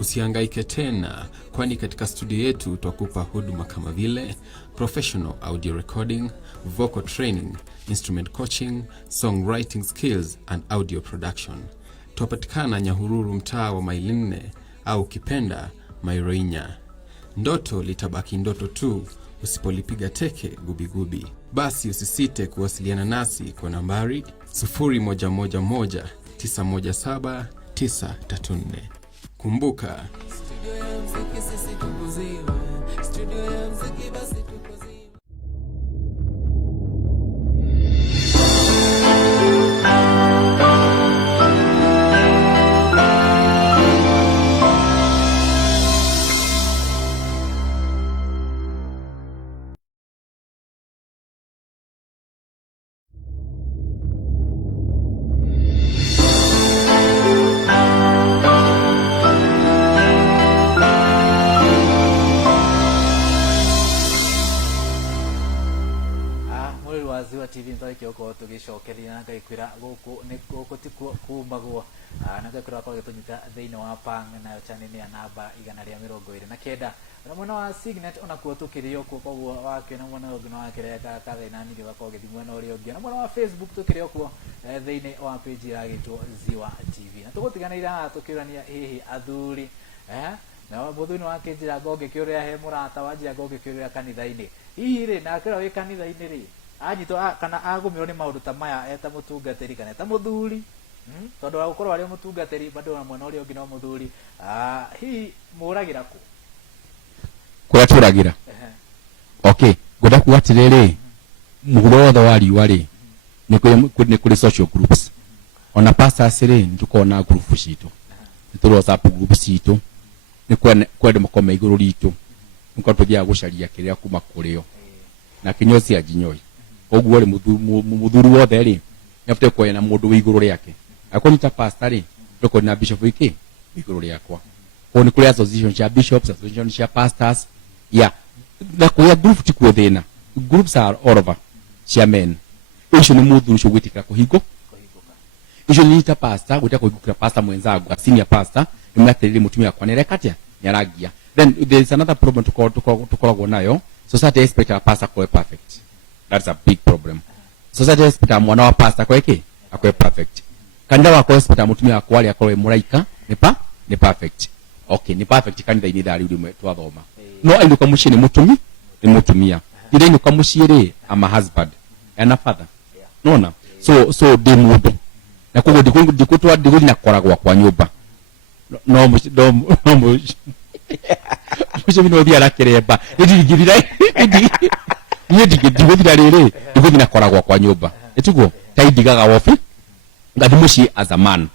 Usihangaike tena, kwani katika studio yetu twakupa huduma kama vile professional audio recording, vocal training, instrument coaching, songwriting skills and audio production. Twapatikana Nyahururu, mtaa wa Maili 4 au kipenda Mairoinya. Ndoto litabaki ndoto tu usipolipiga teke gubigubi. Basi usisite kuwasiliana nasi kwa nambari 0111 917 934. Kumbuka, studio ya mziki sisi tuko Ziwa. Studio ya mziki basi tuko Ziwa. Ziwa TV ntoike uko tugicokeria na ngaikwira guku ti kumagwo na ngaikwira kwa gitunyita thiini wa pang na channel ya namba 129 na mwana wa Signet ona kuo tukirio kuo koguo wake na mwana ũngĩ no wakireka kathina niri gakwa githimwe na ũrĩa ũngĩ na mwana wa Facebook tukirio kuo thiini wa page ya gitwo Ziwa TV na tugutiganira haha tukirania hihi athuri na muthuni wake njira ngoge kiuria he murata wanjia ngoge kiuria kanitha-ini hihi ri na akira wi kanitha-ini ri anyito kana agumirwo ni maundu ta maya eta mutungatiri kana eta muthuri tondu wa gukorwo ari mutungatiri bado na mwana uri ungi no muthuri hi muragira ku kuria turagira okay ngoda kuatiriri mugurotho wa riwa ri ni kuri social groups ona pastors ri ndukona group citu nituro WhatsApp group citu ni kwende makome iguru ritu niko tuthia gucaria kiria kuma kurio na kinyosi ajinyoi oguo ri muthuri wothe ri nafute kwena mundu wi iguru riake akonyita pastor ri ndoko na bishop wiki iguru riakwa oni kuri association ya bishops, association ya pastors ya na kuya group tikuo thina groups are all over chairman isho ni muthuri sho gwitikira kuhingo isho ni ta pastor gutya kuhingukira pastor mwenzagu senior pastor imaterere mutumia kwa nerekatia nyaragia then there is another problem tukoragwo nayo society expect a pastor ko perfect. That's a big problem. Society expect a mwana wa pastor ko eke akwe perfect. Kanda wako expect a mutumia kwa ali akwe muraika ni perfect. Okay, ni perfect kanda ini dali uri twathoma. No aindu kamushie ni mutumia. Ile ino kamushie ri ama husband and a father. nona so de mundu na kogo dikutwa diguri na koragwa kwa nyumba no muje bino bya rakereba ndigirira ndigirira rere diguri na koragwa kwa nyumba etugo taidigaga wofi ngadimushi as a man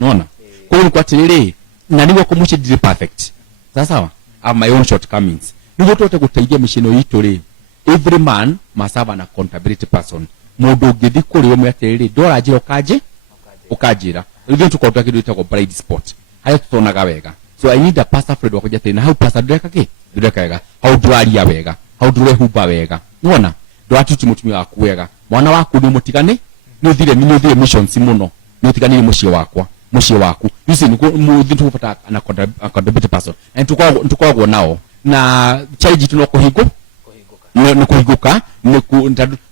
nona kogo kwa tirere na nigo kumushi di perfect sawa have my own shortcomings nigo tote gutaidia mishino yitori every man must have an accountability person mundu ngithi kuri umwe atiriri ndora njira ukajira ndio tukauta kidu itako bright spot hayo tutonaga wega so I need a pastor friend wa kujate na how pastor ndeka wega how dwaria wega how dure huba wega unaona ndo atuti mutumia waku wega mwana waku ni mutigane ni uthire missions muno ni utigane ni mushie waku yusi ni muthi tukupata an accountability person and tukwago nao na charge tunokuhigo ni kuhiguka ni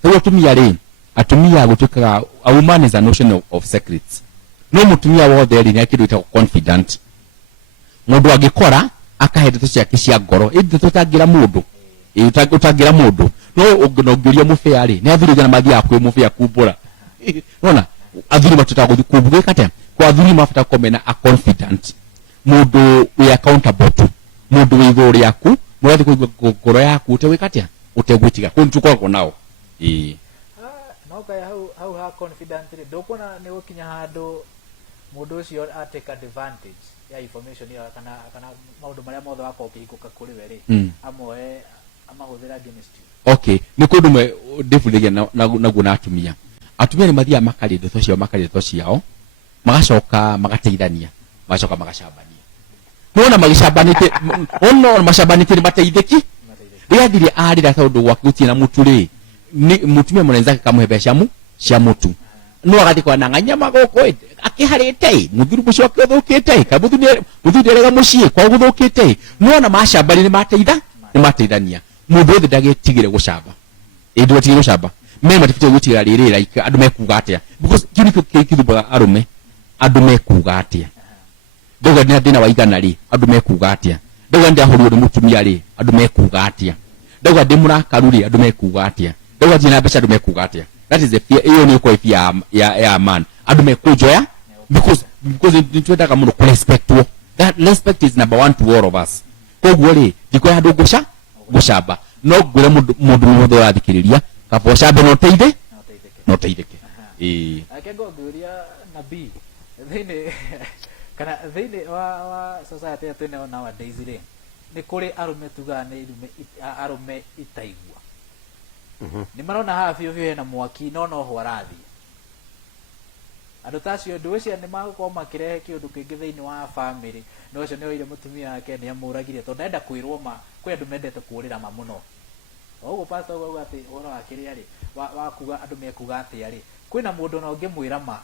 kutumia ri atumia gutukaga a woman is a notion of secrets no mutumia wothe ri ni akidu ita confident mundu agikora akahede tuciake cia ngoro indi tutagira mundu utagira mundu no ugnongiria mufia ri ni athuri jana mathia akwe mufia kumbura nona athuri matutaga kumbugika kate kwa athuri mafata komena a confident mundu we accountable to mundu we igori yaku murathi ku ngoro yaku utewikatia utegwitika kuntukwa nao no kaya how ha confident ndokona ni ukinya handu mundu ucio atake advantage ya information ya kana maundu maria mothe wako ukihikuka kuri we ri amwe amahuthira against you okay ni kundu me defuligia na guna atumia ni mathia makari ndeto ciao magacoka magateithania magacoka magacambania nona magishambanite ono mashambanite ni mateithiki riathire arira tondu gwakutie na muturi ni mutumia mwenenzake kamuhebesha cia mutu no agati kwa nanganya magoko akiharite muthuru mucoke thukite kamuthuru rega mucie kwa guthukite nona mashambani ni mateithania mundu othe ndagetigire gucamba ndu atigire gucamba me matifite gutira riri like andu mekuga atia because kiniko kithumbaga andu mekuga atia ndoga ni athina wa igana ri andu mekuga atia ndoga ndi ahuriwe mutumia ri andu mekuga atia ndoga ndi murakaru ri andu mekuga atia ndoga jina besha andu mekuga atia that is the fear iyo ni ko fear ya man andu mekujoya because nitwetaka muno ku respect wo that respect is number 1 to all of us koguo ri diko andu gucamba no gure mundu mutho athikiriria kabo shabe no teithike akengo guria nabii thine kana thine wa society ya tene nowadays ri ni kuri arume tugane arume itaigwa ni marona hafi ovyo na mwaki no hwarathi andu tacio ndu ucio ni magukoma makirehe kiundu kingi thiini wa family no ucio ni oire mutumia wake ni amuragire tondu enda kwirwo ma kwi andu mendete kurira ma muno ogo pastor ogo ati ora akiria ri wakuga andu mekuga ati ari kwina mundu no ngimwira ma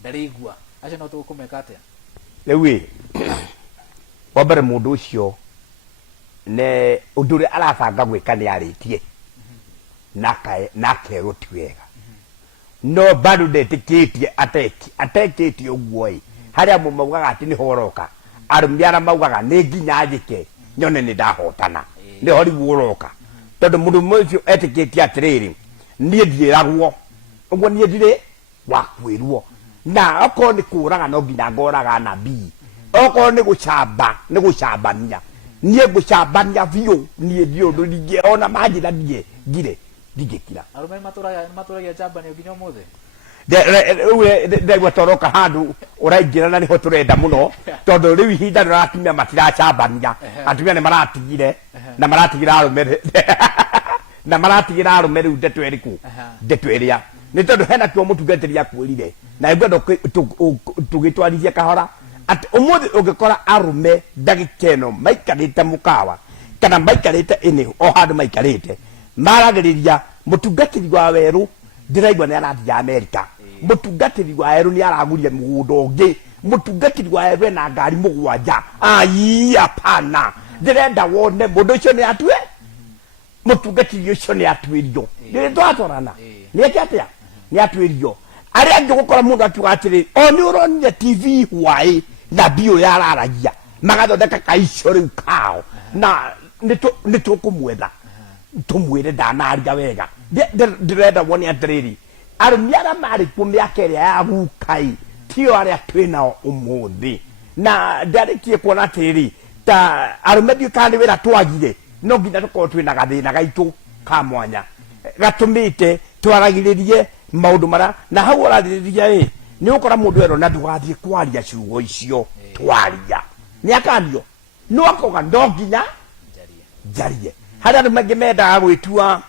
ndarigua acio no tukumeka atia lewi wabere mundu ucio ne undure arabanga gwika ni aritie nake ruti wega no bado ndetikitie atekitie uguo haria mumaugaga ati ni horoka arumbiara maugaga ni nginya njike nyone ni ndahotana ni hori guroka tondu mundu mwicio etikitie atiriri nie ndiragwo uguo nie ndire wakwirwo na oko ni kuraga no nginya ngoraga nabii oko ni gucambania nie gucambania biu nie ndio ndige ona majira ndige ndigikira arume maturagia jambani nginya muthe de gwatoroka handu uraingirana niho turenda muno tondu riu ihinda riratumia matiracambania atumia ni maratigire na maratigira arume na maratigira arume riu ndetu iria ni tondu hena tuo mutungatiri akwirire na igwe tugitwarithia kahora ati umuthi ungikora arume ndagikeno maikarite mukawa kana maikarite ini o handu maikarite maragiriria mutungatiri wa weru ndiraigwa ni arathi ya Amerika mutungatiri wa weru ni araguria mugundo ungi mutungatiri wa weru na ngari mugwanja ai apana ndirenda wone mundu ucio ni atwe mutungatiri ucio ni atwirio ndire twatorana ni atia ni atwirio aria ngikora mundu akiuga atiri o ni uronire TV hwai na bio yararagia magathondeka kaicio riu kao na nitukumwetha tumwire ndanaria wega ndirenda wone atiriri arumiara mari kumyakere ya gukai tio aria twina umuthi na ndarikie kuona tiri ta arumedio kandi wira twagire no nginya tuko twina gathina gaitu ka mwanya gatumite twaragiririe maundu mara na hau uraririria ni ukora mundu ero na ndugathie kwaria ciugo icio twaria ni akandio no akoga nginya jarie haria andu mangi mendaga gwitua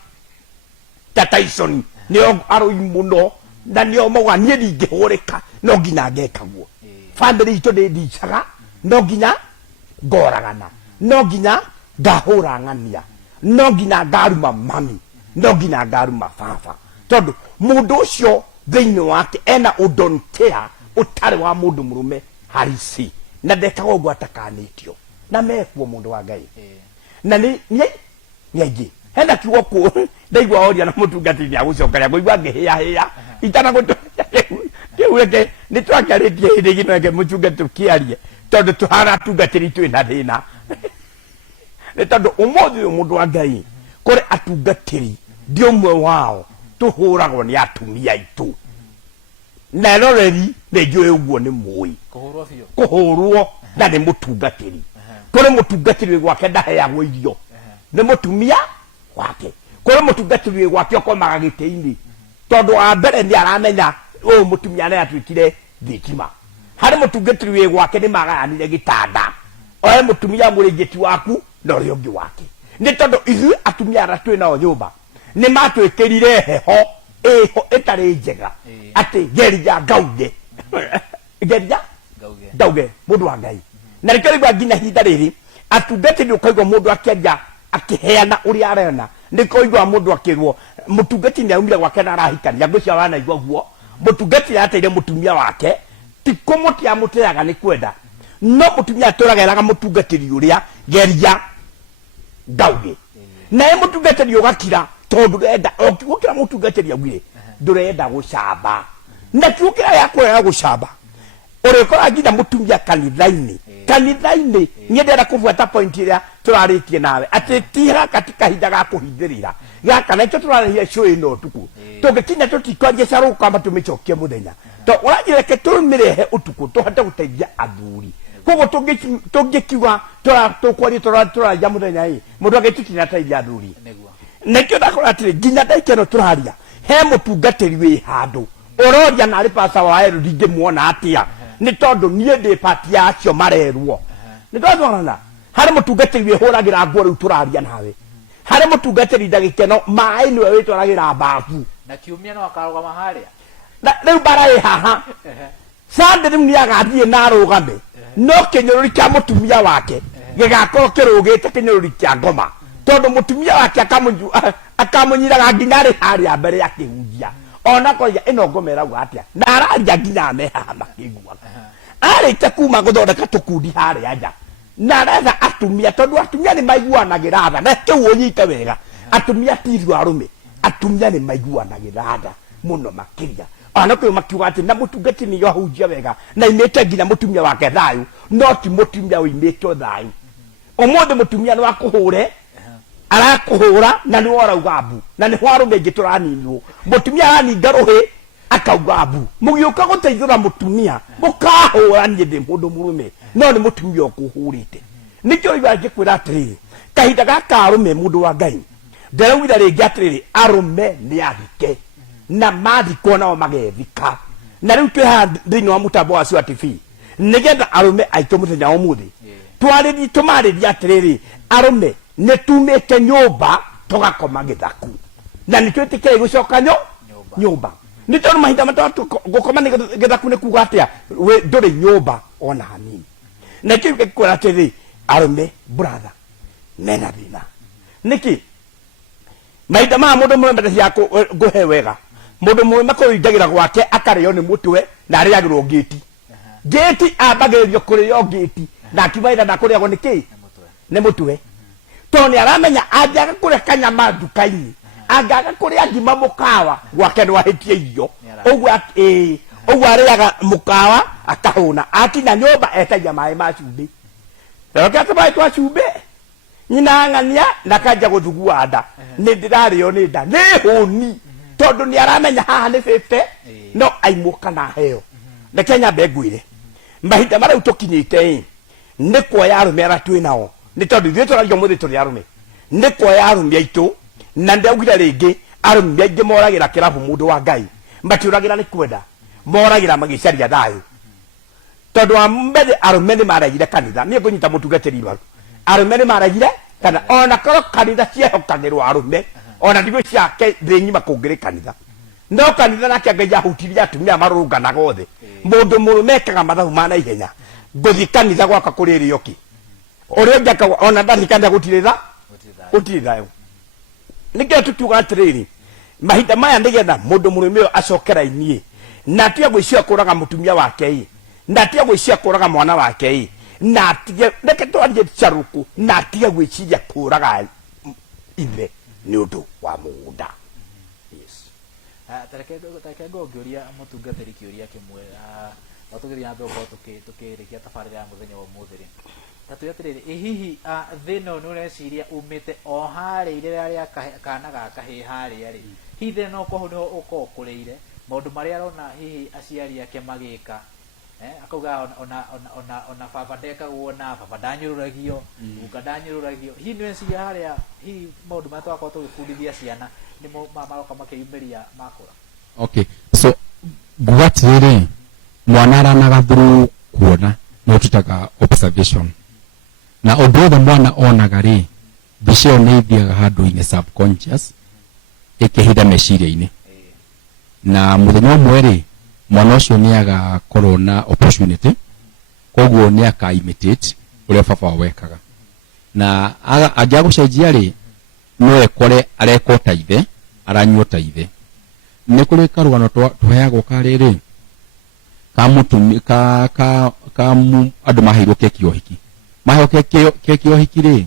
ta Tyson nio aroi muno na nio mauga nie ndingihurika no nginya ngekagwo family itu ndicaga no nginya ngoragana no nginya ngahura ng'ania no nginya ngaruma mami no nginya ngaruma baba tondu mundu ucio thiini wake ena udontea utari wa mundu murume harisi na ndekaga uguo atakanitio na mekuo mundu wa Ngai na ni nyeji henda kiugo ku ndaigua oria na mutungatiri agucokeria ngoigua ngihia itana kiureke ni twakaritie hindi gino ke mutungatiri kiarie tondu tuhana tungatiri twina thina ni tondu umuthi mundu wa Ngai kuri atungatiri ndio mwe wao tuhuragwo ni atumia itu na roreri nijue uguo ni mui kuhurwo na ni mutungatiri kuri mutungatiri gwake ndaheagwo irio ni mutumia wake kuri mutungatiri gwake okomaga giteini tondu wa mbere ni aramenya uyu mutumia ni atwikire thitima hari mutungatiri gwake ni magayanire gitanda oe mutumia muringiti waku na uri ungi wake ni tondu ithu atumia ara twina nyumba ni matwikirire heho itari njega ati gerija ngauge gerija ngauge mundu wa Ngai na rikari nginya hinda riri atungatiri ukaigwa mundu akiaja akiheana uria arena nikoigwa mundu akirwo mutungatiri aumire gwake na arahikania ngũcia wana igwa guo mutungatiri ateire mutumia wake tikumutia muteaga ni kwenda no mutumia aturageraga mutungatiri uria gerija ngauge na mutungatiri ugakira tondu renda okira mutungatiri agwire ndurenda gucamba na kiukira yakwa ya gucamba urikora nginya mutumia kanithaini nyendera kufuata point iria turaritie nawe ati tira katika hinda ga kuhithirira gaka na cyo turarihia show ino tuku tungikinya tutikoje saruka matumicokie muthenya to uragireke tumirehe utuku tuhote guteithia athuri kogo tungikiwa tukwari turaja muthenya mundu agitikinya teithia athuri nekyo ndakora atiri nginya ndaikeno turaria he mutungatiri wi handu uroria na ripasa wa ero ringi muona atia ni tondu nie ndi pati acio marerwo ni twatwarana hari mutungatiri wi huragira nguo riu turaria nawe hari mutungatiri ndagikeno mai niwe witwaragira babu na kiumia no akaruga maharia na riu bara haha sande ni agathie na rugame no kinyururi kia mutumia wake gigakorwo kirugite kinyururi kia ngoma tondu mutumia wake akamunyiraga nginya haria mbere ya kihunjia ona koya ino ngomera gwatia na araria nginya mehaha makigua arite kuma guthondeka tukundi haria nja na aretha atumia tondu atumia ni maiguanagira tha na kiu unyite wega atumia tiru arume atumia ni maiguanagira tha muno makiria ona kwi makiuga ati na mutungati ni yohunjia wega na imete nginya mutumia wake thayu no ti mutumia uimete thayu umuthi mutumia ni wakuhure arakuhura na ni warauga mbu na ni hwarume ngituraninwo mutumia araninga ruhi akauga mbu mugiuka guteithura mutumia mukahura nie ndi mundu murume no ni mutumia ukuhurite nikyo iba ngikwira atiri kahinda gaka arume mundu wa Ngai ndaraugira ringi atiri arume ni athike na mathiko nao magethika na riu twiha thiini wa mutambo wa Sua TV nigetha arume aitu muthenya umuthi twariri tumariri atiriri arume netumete nyumba tugakoma githaku na nitwitikire gucoka nyumba nitondu mahinda matatu gukoma ni githaku ni kuga atia nduri nyumba ona hanini na kiuge kwira atiri arume brother mena thina niki mahinda ma mundu mwembere yako guhe wega mundu mwe makoindagira gwake akario ni mutwe na ariagirwo geti abagerio kurio geti na kibaida na kurio niki ni mutwe toni aramenya ajaga kuria kanyama dukaini agaga kuria ngima mukawa gwake no ahitie iyo ogwa ariaga mukawa akahuna akinya nyumba etagia mai ma cumbi roka tabai twa cumbi nyina ngania na kaja guthugua nda ni ndirario ni nda ni huni tondu ni aramenya haha ni 50 no aimuka na heo na Kenya begwire mahinda mara utokinyite ni kuoya arume ara twinao ni tondu ithuĩ tũrario mũthĩ tũrĩ arume ni kuoya arume aitũ na ndaugire rĩngĩ arume aingĩ moragĩra kĩrabu mũndũ wa Ngai matiũragĩra nĩ kwenda moragĩra magĩcaria thayũ tondu wa mbere arume nĩ maragire kanitha niĩ ngũnyita mũtungatĩri waru arume nĩ maragire kana ona korwo kanitha ciehokagĩrwo arume ona ndigũ ciake thĩ ng'ima kũngĩrĩ kanitha no kanitha nake Ngai ahutirie atumia marũrũnganaga othe mũndũ mũrũme ekaga mathabu ma na ihenya ngũthi kanitha gwaka kũrĩ rĩoki ũrĩa ũngĩaka ona ndathi kanitha gũtirĩ thayo nĩkĩo tũkiuga atĩrĩrĩ mahinda maya nĩgetha mũndũ mũrũme ũyũ acokera inie na atige gwĩciria kũraga mũtumia wake na atige gwĩciria kũraga mwana wake na atige reke twarie caruku na atige gwĩciria kũraga ithe nĩ ũndũ wa mũgũnda. Tareke ngĩũria mũtungatĩri kĩũria kĩmwe watũgĩria mbere gũkorwo tũkĩrĩkia tabarĩra ya mũthenya wa ũmũthĩ rĩ tatũĩ atĩrĩrĩ hihi thĩna ũyũ nĩ ũreciria umĩte o harĩa irera rĩa kana gaka hĩ harĩa rĩ hihi thĩna no ũkorwo nĩho ũkorwo ũkũrĩire maũndũ marĩa arona hihi aciari ake magĩka akauga ona baba ndekagwo na baba ndanyũrũragio guka ndanyũrũragio hihi nĩ weciria harĩa hihi maũndũ marĩa twakorwo tũgĩbundithia ciana nĩmo maroka makĩyumĩria makũra. Okay, so nguga atĩrĩrĩ mwana aranaga through kuona no tutaga observation na ũndũ wothe mwana onaga rĩ mbica ĩyo nĩ ithiaga handũ-inĩ subconscious ĩkĩhitha meciria-inĩ na mũthenya ũmwe rĩ mwana ũcio nĩ agakorwo na opportunity koguo nĩ aka imitate ũrĩa baba wekaga na angĩagũcenjia rĩ no ekore areka ta ithe aranyua ta ithe nĩ kũrĩ karũgano tũheagwo karĩrĩ ka mũtumia ka andũ maheirwo keki ũhiki maheo keki ũhiki rĩ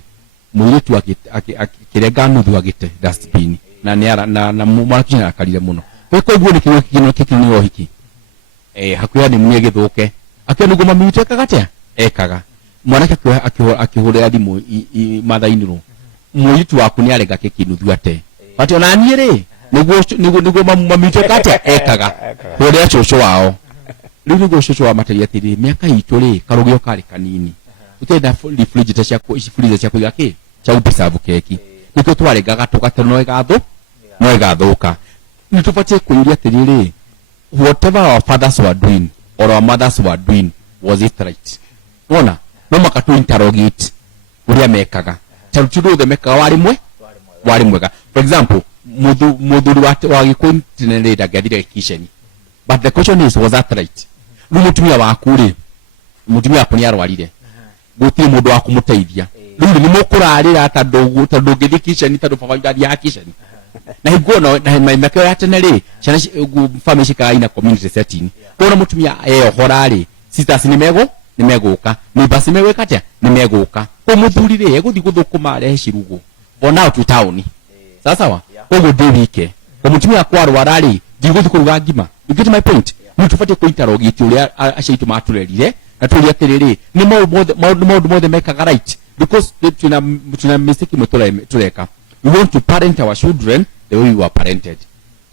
mũirĩtu akĩrenga nuthu agĩte dustbin na mwanake ũcio nĩarakarire mũno koguo nĩ keki nĩ ũhiki hakuhĩ nĩ mũnye gĩthũke akĩona ũguo mami witũ ekaga atĩa ekaga mwanake akĩhũrĩra thimũ matha-inĩ rũ mũirĩtu waku nĩ arenga keki nuthu ate bati ona niĩ rĩ nĩguo mami witũ ekaga atĩa ekaga hũrĩra cũcũ wao rĩu nĩguo cũcũ wamateria atĩrĩ mĩaka itũ rĩ karũgĩo karĩ kanini ũtenda refrigerator cia kũiga kĩ cia gũpreserve keki nĩkĩo twarengaga tũgate no ĩgathũka nĩ tũbatiĩ kwĩyũria atĩrĩrĩ whatever our fathers were doing or our mothers were doing was it right wona no makatu interrogate ũrĩa mekaga taruti rũthe mekaga warĩ mwega for example mũthuri wa gĩkũyũ tene rĩ ndangĩathire kitchen but the question is was that right rĩu mũtumia waku rĩ mũtumia waku nĩ arwarire gũtirĩ mũndũ wa kũmũteithia rĩu nĩ mũkũrarĩra tondũ ngĩthiĩ kitchen tondũ baba ndathiaga kitchen na higuo na mĩaka ya tene rĩ ciana family cikaga ina community setting kuona mũtumia eyohora rĩ sisters nĩ megũka neighbors megwĩka atĩa nĩ megũka kwa mũthuri rĩ egũthiĩ gũthũkũma arehe cirugo bona out town sawa koguo ndĩ wike kwa mũtumia kwarwara rĩ ndigũthiĩ kũruga ngima you get my point nĩ tũbatiĩ kũinterrogate ũrĩa aciari aitũ matũrerire na tũria atĩrĩrĩ nĩ maũndũ mothe mekaga right because tuna mistake imwe tũreka. We want to parent our children the way we were parented.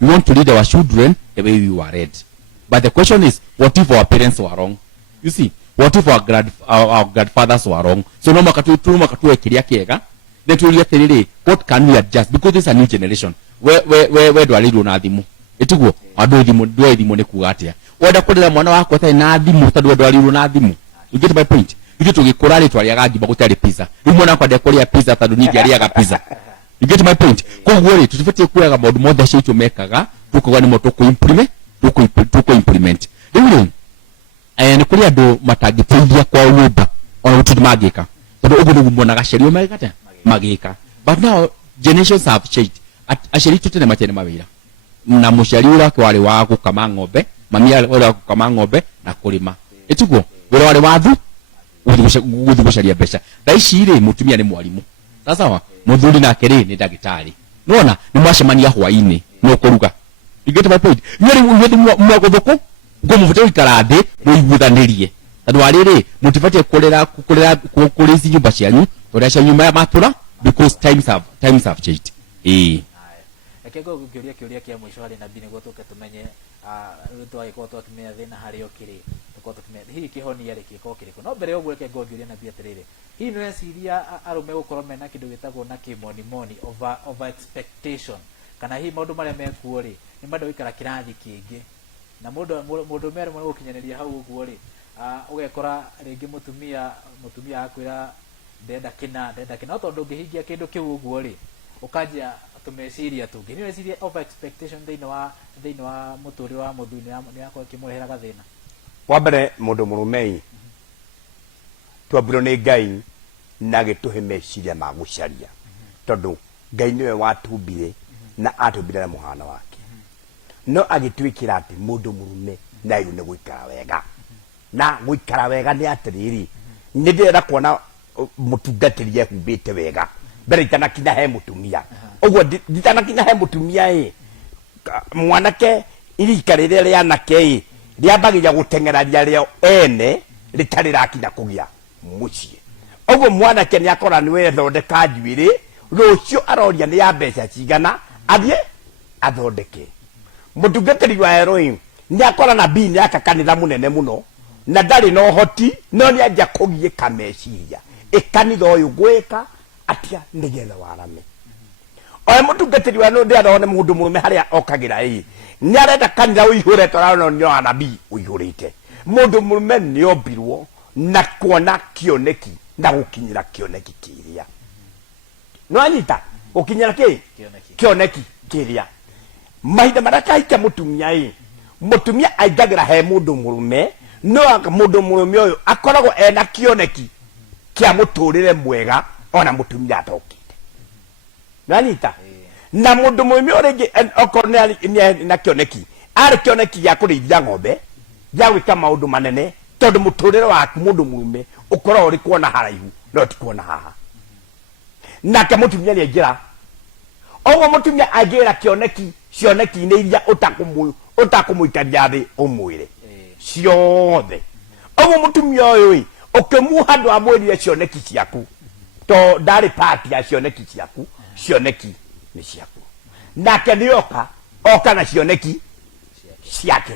We want to lead our children the way we were led. But the question is, what if our parents were wrong? You see, what if our grandfathers were wrong? So no makatu ekiria kiega. Then tũria atĩrĩrĩ, what can we adjust? Because this is a new generation. Where ndwarĩirwo na thimũ. Ĩtiguo, andũ thimũ nĩ kuga atĩa. Wenda kũrera mwana wako atarĩ na thimũ tondũ ndwarĩirwo na thimũ. You get my point? Ithuĩ tũgĩkũra rĩ twarĩaga ngima gũtarĩ pizza. Rĩu mwana wakwa ndekũrĩa pizza tondũ niĩ ndiarĩaga pizza. You get my point? Koguo rĩ tũtibatiĩ kuoyaga maũndũ mothe acio aitũ mekaga tũkauga nĩmo tũkũ-implement. Rĩu rĩ nĩ kũrĩ andũ matangĩteithia kwao nyũmba ona gũtirĩ mangĩka tondũ ũguo nĩguo muonaga aciari magĩka. But now generations have changed. Aciari aitũ tene matiarĩ mawĩra na mũciari ũrĩa warĩ wa gũkama ng'ombe mami ũrĩa wa gũkama ng'ombe na kũrĩma. Ĩtiguo wĩra warĩ wathu gũthiĩ gũcaria mbeca. Thaa ici rĩ mũtumia nĩ mwarimũ sawa mũthuri nake rĩ nĩ ndagĩtarĩ nona nĩ mwacemania hwainĩ no kũruga. You get my point? Inyuĩ mwagũthũkũ ngũmũbatiĩ gũikara thĩ mũiguithanĩrie tondũ warĩrĩ mũtibatiĩ kũrĩa ici nyũmba cianyu tondũ acio nyuma matũra because times have changed. akego gukiuria kia mwisho hali nabii niguo tuke tumenye twagĩkorwo twakĩmenya thĩna harĩa ũkĩrĩ tũkorwo tũkĩmenya hihi kĩhonia rĩ gĩkorwo kĩrĩkũ no mbere ya ũguo reke ngũngiuria nabii atĩrĩrĩ hihi nĩ weciria arũme gũkorwo mena kĩndũ gĩtagwo na kĩmonimoni over expectation kana hihi maũndũ marĩa mekuo rĩ nĩ mandũ gũikara kĩrathi kĩngĩ na mũndũ merĩmwe nĩ gũkinyanĩria hau ũguo rĩ ũgekora rĩngĩ mũtumia akwĩra ndenda kĩna no tondũ ũngĩhingia kĩndũ kĩu ũguo rĩ ũkanjia tumeciria tũngĩ nĩ weciria over expectation thĩinĩ wa mũtũrĩre wa mũthuri nĩ yakorwo ĩkĩmũrehera gathĩna wa mbere mũndũ mũrũme twambirwo nĩ Ngai na agĩtũhe meciria ma gũcaria tondũ Ngai nĩwe watumbire na atumbire na mũhano wake no agĩtwĩkĩra atĩ mũndũ mũrũme na nĩ gũikara wega na gũikara wega nĩ atĩrĩrĩ nĩ ndĩrenda kuona mũtungatĩri ehumbĩte wega mbere itanakinya he mũtumia ũguo nditanakinya he mũtumia mwanake irika rĩrĩa rĩa anake rĩambagĩrĩria gũteng'eraria rĩo ene rĩtarĩ rakinya kũgĩa mũciĩ ũguo mwanake nĩ akora nĩ wethondeka njuĩrĩ rũciũ aroria nĩ ya mbeca cigana athiĩ athondeke mũtungatĩri wa Elohim nĩ akora nabii nĩ aka kanitha mũnene mũno na ndarĩ na ũhoti no nĩ anjia kũgiĩka meciria kanitha ũyũ gwĩka atia nĩgetha warame oya mũtungatĩri wa ndĩarona nĩ mũndũ mũrũme harĩa okagĩra nĩ arenda kanitha ũihũre twarona nĩ wa nabii ũihũrĩte mũndũ mũrũme nĩ ombirwo na kuona kĩoneki na gũkinyĩra kĩoneki kĩrĩa no anyita gũkinyĩra kĩoneki kĩrĩa mahinda marĩa kahika mũtumia aingagĩra he mũndũ mũrũme no mũndũ mũrũme ũyũ akoragwo ena kĩoneki kĩa mũtũrĩre mwega ona mũtumia atokĩte no anyita na mũndũ mũrũme ũrĩngĩ okorwo nĩ na kĩoneki arĩ kĩoneki gĩa kũrĩithia ng'ombe gĩa gwĩka maũndũ manene tondũ mũtũrĩre waku mũndũ mũrũme ũkoragwo ũrĩ kuona haraihu no ti kuona haha nake mũtumia nĩ aingĩra ũguo mũtumia aingĩra cioneki-inĩ iria ũtakũmũikaria thĩ ũmwĩre ciothe ũguo mũtumia ũyũ ũkĩmuha andũ amwĩrire cioneki ciaku to ndarĩ part ya cioneki ciaku cioneki nĩ ciaku nake nĩ oka na cioneki ciake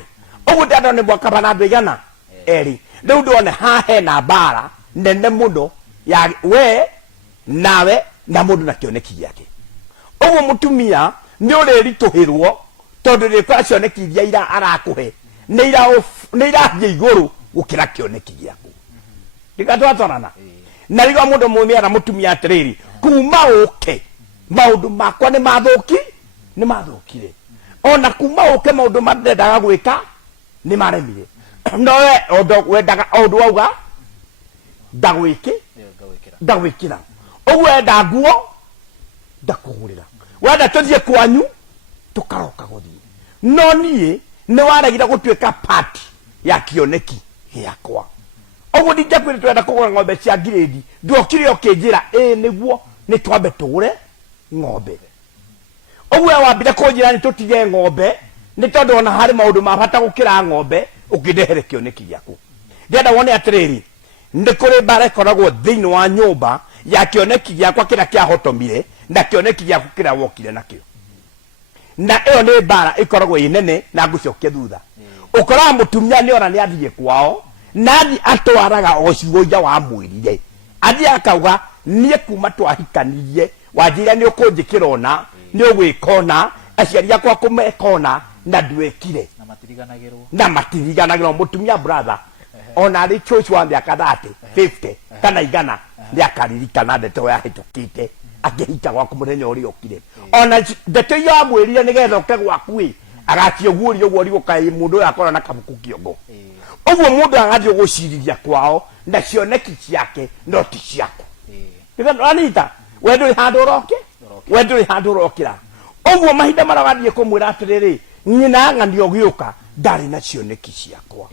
ũguo ndĩrenda nĩ mwaka bana andũ igana erĩ rĩu ndĩrona haha hena mbara nene mũno ya we nawe na mũndũ na kĩoneki gĩake ũguo mũtumia nĩ ũrĩritũhĩrwo tondũ rĩkora cioneki iria arakũhe nĩ irathiĩ igũrũ gũkĩra kĩoneki gĩaku ndĩgatwatwarana na rĩrĩa mũndũ mũmĩera mũtumia atĩrĩrĩ kuma ũke maũndũ makwa nĩ mathũkire ona kuma ũke maũndũ mandendaga gwĩka nĩ maremire no we wendaga ũndũ wauga ndagwĩkĩra ũguo wenda nguo ndakũgũrĩra wenda tũthiĩ kwanyu tũkaroka gũthiĩ no niĩ nĩ waregire gũtuĩka part ya kĩoneki gĩakwa ũguo ndingĩakwĩra twenda kũgũra ng'ombe cia ngirĩndi ndokire ũkĩnjĩra nĩguo nĩ twambe tũgũre ng'ombe ũguo wambire kũnjĩra nĩ tũtige ng'ombe nĩ tondũ ona harĩ maũndũ ma bata gũkĩra ng'ombe ũkĩndehere kĩoneki gĩaku ndĩrenda wone atĩrĩrĩ nĩ kũrĩ mbara ĩkoragwo thĩinĩ wa nyũmba ya kĩoneki gĩakwa kĩrĩa kĩahotomire na kĩoneki gĩaku kĩrĩa wokire nakĩo na ĩyo nĩ mbara ĩkoragwo ĩ nene na ngũcokia thutha ũkoraga mũtumia nĩ ona nĩ athiĩ kwao na athiĩ atwaraga o ciugo iria wamwĩrire athiĩ akauga niĩ kuma twahikanirie wanjĩra nĩ ũkũnjĩkĩra ona nĩ ũgwĩka ona aciari akwa kũmeka ona na ndwĩkire na matiriganagĩrwo mũtumia brother ona arĩ church wa mĩaka 30 50 kana igana nĩ akaririkana ndeto yahĩtũkĩte akĩhika gwaku mũthenya ũrĩa ũkire ona ndeto iria wamwĩrire nĩgetha ũke gwaku agaciũguũria ũguo rigũka mũndũ ũyũ akorwo na kabuku kĩongo ũguo mũndũ agathiĩ gũcirithia kwao na cioneki ciake no ti ciaku anita we ndũrĩ handũ ũrokĩra ũguo mahinda marĩa gathiĩ kũmwĩra atĩrĩrĩ nyina ng'ania ũgĩũka ndarĩ na cioneki ciakwa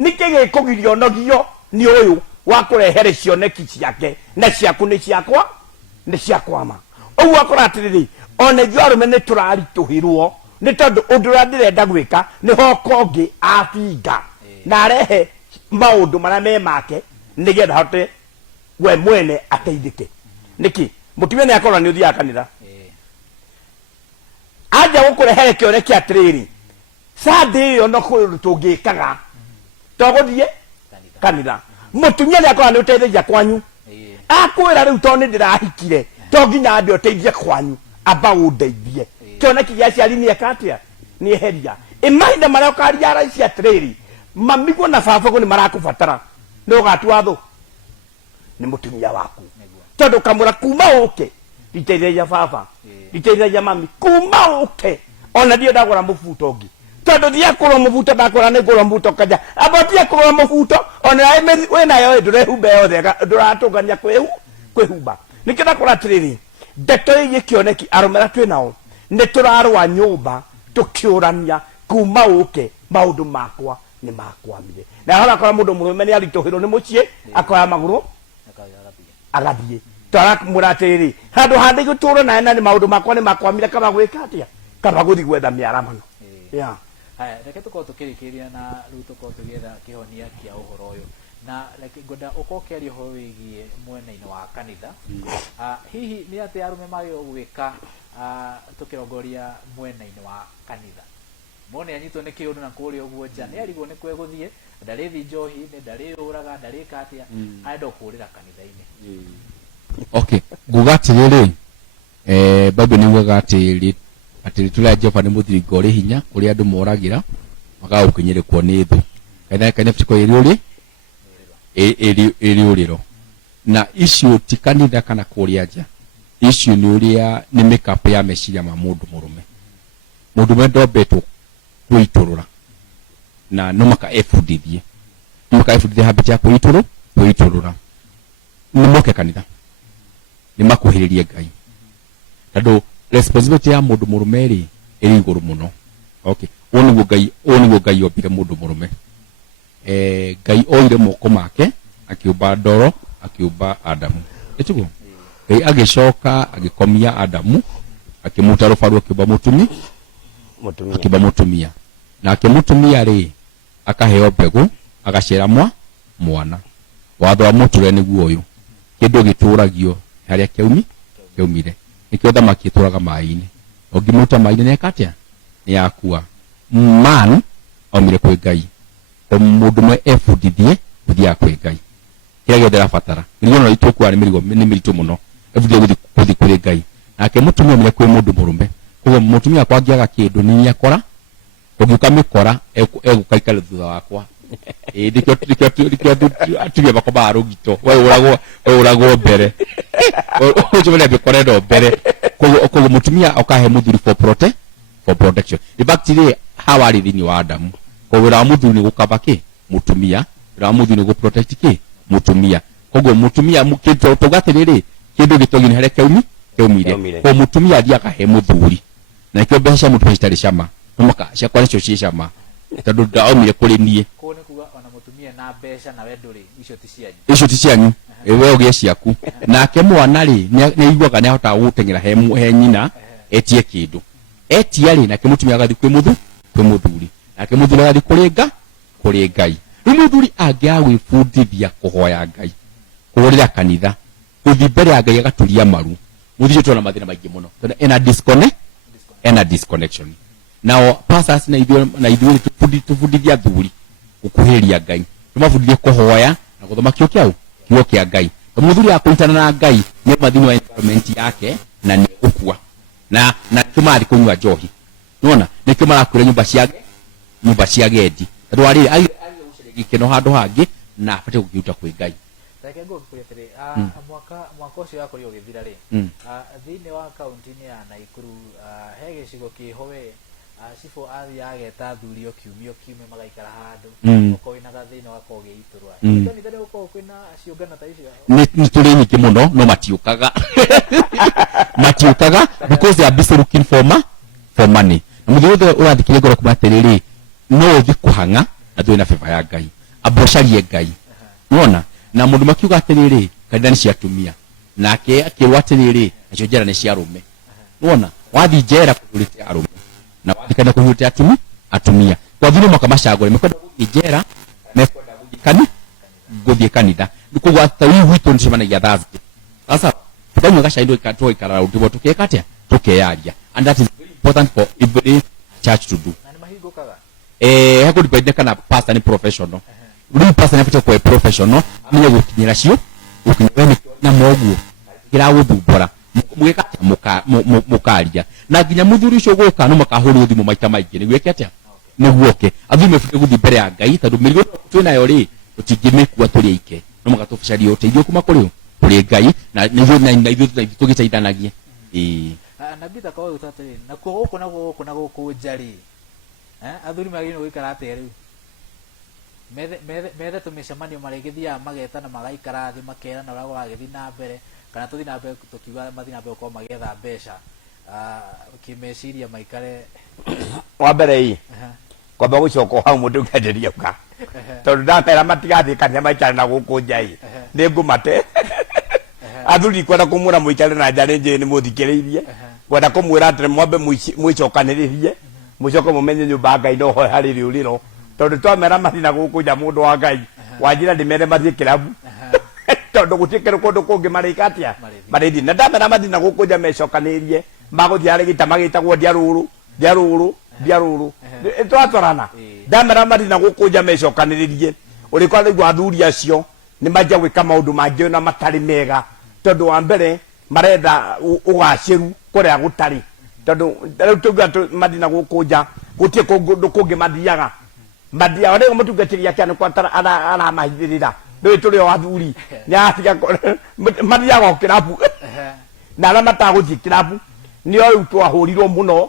nĩkĩ gĩkũgirio nogio nĩ ũyũ wa kũrehere cioneki ciake na ciaku nĩ ciakwa ma ũguo akora atĩrĩrĩ ona ithuĩ arũme nĩ tũraritũhĩrwo nĩ tondũ ũndũ ũrĩa ndĩrenda gwĩka nĩ hoka ũngĩ abinga na arehe maũndũ marĩa me make nĩgetha hote we mwene ateithĩke nĩkĩ mũtumia nĩ akorwo nĩ ũthiaga kanitha aja gukurehere kioneki atiriri sadi yo no kutungikaga togodie kanitha mutumia ni akora ni uteithia kwanyu akwira riu to ni ndirahikire to nginya ndi uteithie kwanyu amba undeithie kioneki gia ciari ni ekatia ni heria imahinda maria ukaria raici atiriri mamiguo na babaguo ni marakubatara ni ugatua thu ni mutumia waku tondu kamura kuma uke iteithia baba iteithia mami kuma uke ona ndio ndagura mubuto ngi tondu thia kurwo mubuto ndakora ni kurwo mubuto kaja abatia kurwo mubuto ona we nayo ndurehumba yothe nduratungania kwihumba nikenda kora tiriri ndeto iyi kioneki arumera twinao ni turarwa nyumba tukiurania kuma uke maundu makwa ni makwamire na hora kwa mundu murume ni aritohirwo ni mucie akoya maguru agathie tara muratiri handu handi guturo na ena ni maundu makwa ni makwamire kama gwika atia kama guthi gwetha miaramano ya haya reke tuko tukirikiria na riu tuko tugetha kihonia kia uhoro uyu na reke ngoda ukokeria ho wigie mwena-ini wa kanitha hihi ni ati arume magio gwika tukirongoria mwena-ini wa kanitha mone anyitwo ni kiundu na kuria uguo nja ni arigwo ni kweguthie ndarithi njohi ni ndari uraga ndari katia ando kurira kanitha-ini okay gugatiriri Bible ni gugatiri ati tula Jehova ni muthiringo uri hinya kuri andu moragira magaukinyirikwo ni thu kana fitiko iri uriro na issue ti kanitha kana kuria nja issue ni uria ni makeup ya meciria ma mundu murume ndobetwo kuiturura na no maka efudithie habit ya kuiturura ni moke kanitha ni makuhiririe Ngai tado responsibility ya mundu murume ri iri iguru muno okay oni Ngai opire mundu murume Ngai oire moko make akiumba ndoro akiumba Adamu etugo Ngai agicoka agikomia Adamu akimuta rufaru akiumba mutumia na akimutumia ri akaheo mbegu agacera mwana watho wa muture niguo uyu kindu gituragio haria keumire nikio thamaki ituraga mai-ini ongimuta mai-ini ni ekatia ni yakua man omire kwi Ngai mundu mwe efudithie kuthia kwi Ngai kiria giothe rabatara mirigo no itukua ni miritu muno efudithie kuthi kwi Ngai nake mutumia omire kwi mundu murume kugo mutumia kwangiaga kindu ni akora ugiuka mikora egukaikara thutha wakwa ndikio atubia bakoba arugito we uragwo mbere ujumene bikorendo mbere kugo mutumia okahe muthuri for protection in fact today how are thini wa Adamu kugira muthuri gukabaki mutumia ra muthuri go protect ki mutumia kugo mutumia mukito tugatiriri kindu gitogi ni hare keumire ko mutumia thia kahe muthuri na kio besha mutumia stari shama nomaka shakwa nicho shishama tadu daomire kuri nie ko ne kuga ona mutumia na besha na weduri icio ti cianyu we ugie ciaku nake mwana ri ni igwaga ni ahota gutengera he nyina etie kindu etia ri nake mutumia agathi kwi muthuri nake muthuri agathi kuri Ngai muthuri angia gwibundithia kuhoya Ngai kurira kanitha kuthi mbere ya Ngai agaturia maru muthuri twana mathina maingi muno ena disconnection now pastors na ithuĩ tubundithia thuri ukuhiria Ngai tumabundithie kuhoya na guthoma kio kia Ngai muthuri akuitana na Ngai ni mathini wa environment yake na ni ukua na tumari kunywa njohi unaona ni kimara kure nyumba cia gendi ndwari ai gikeno handu hangi na apate kugiuta kwi Ngai reke ngo kuretire mwaka ucio yakori ugithira ri thini wa kaunti-ini ya Naikuru he gicigo kihowe sifo athi ageta thuri o kiumio kiume magaikara handu uko wina gathina wakoge iturwa nitani uko kwina ciungana ta icio ni turi nyingi muno no matiukaga because they are busy looking for money muthuri urathikire ngoro kumatiriri no uthi kuhanga na twina favor ya Ngai abocarie Ngai unaona na mundu makiuga atiriri kanitha ni ciatumia nake akirwa atiriri acio njera ni cia arume unaona wathi njera kurite arume na wathikana kuhutia atumia kwa vile makamashagore mekwenda njera mekwenda guthie kanitha nikugwa tawi witu nishimanagia Thursday sasa tukanywa gashaindo ikatoa ikarara utibo tukekatia tukeyaria and that is very important for every church to do. Na ni mahingo kaga. Hako depende kana pastor ni professional. Uri pastor ni kwa professional, amenye gukinyira cio, ukinyira na mogu. Gira guthumbura. Mweka mukaria. Na nginya muthuri ucio guka no makahuri thimu maita maingi. Ni gweke atia? Ni guoke. Athume fute guthi mbere ya Ngai tondu mirigo twina yo ri utingimekua turi ike. No magatubcaria uteithio kuma kuri Ngai na ithuĩ tũgĩteithanagie. Na bitha kwa utatiri na kuko na guku njari athuri magĩrĩirwo gũikara atĩa rĩu methe tũmĩcemanio marĩgĩthiaga mageta na magaikara thĩ makerana ũrĩa gũragĩthiĩ na mbere kana tũthiĩ na mbere tũkiuga mathiĩ na mbere gũkorwo magĩetha mbeca kĩmeciria maikare wa mbere kwamba gũcoka hau mũndũ ũkĩenderia ũka tondũ ndamera matigathiĩ kana maikare na gũkũ njai nĩ ngũmate athuri kwenda kumwĩra mũikare na njari njĩrĩ nĩ mũthikĩrĩirie kwenda kũmwĩra atĩ mwambe mwĩcokanĩrĩrie mũcoke mũmenye nyũmba Ngai no ho harĩ rĩũrĩro tondũ twamera mathiĩ na gũkũ nja mũndũ wa Ngai wanjĩra ndĩmere mathiĩ kĩrabu tondũ gũtikĩrĩ kũndũ kũngĩ marĩka atĩa marĩthiĩ na ndamera mathiĩ na gũkũ nja mecokanĩrĩrie magũthiĩ harĩ gĩta magĩtagwo ndiarũrũ twatwarana ndamera mathiĩ na gũkũ nja mecokanĩrĩrie ũrĩkwa rĩu athuri acio nĩ manjia gwĩka maũndũ mangĩ na matarĩ mega tondu wa mbere marenda ugacĩru kuria gutari tondu rĩu tuga mathina gũkũ nja gutie kũndũ kũngĩ mathiaga rĩu mũtungatĩri yake nĩ kwatara aramahithĩrĩra rĩu tũrĩ o athuri mathiaga o kĩrabu na arĩa matagũthiĩ kĩrabu nĩo rĩu twahũrirwo mũno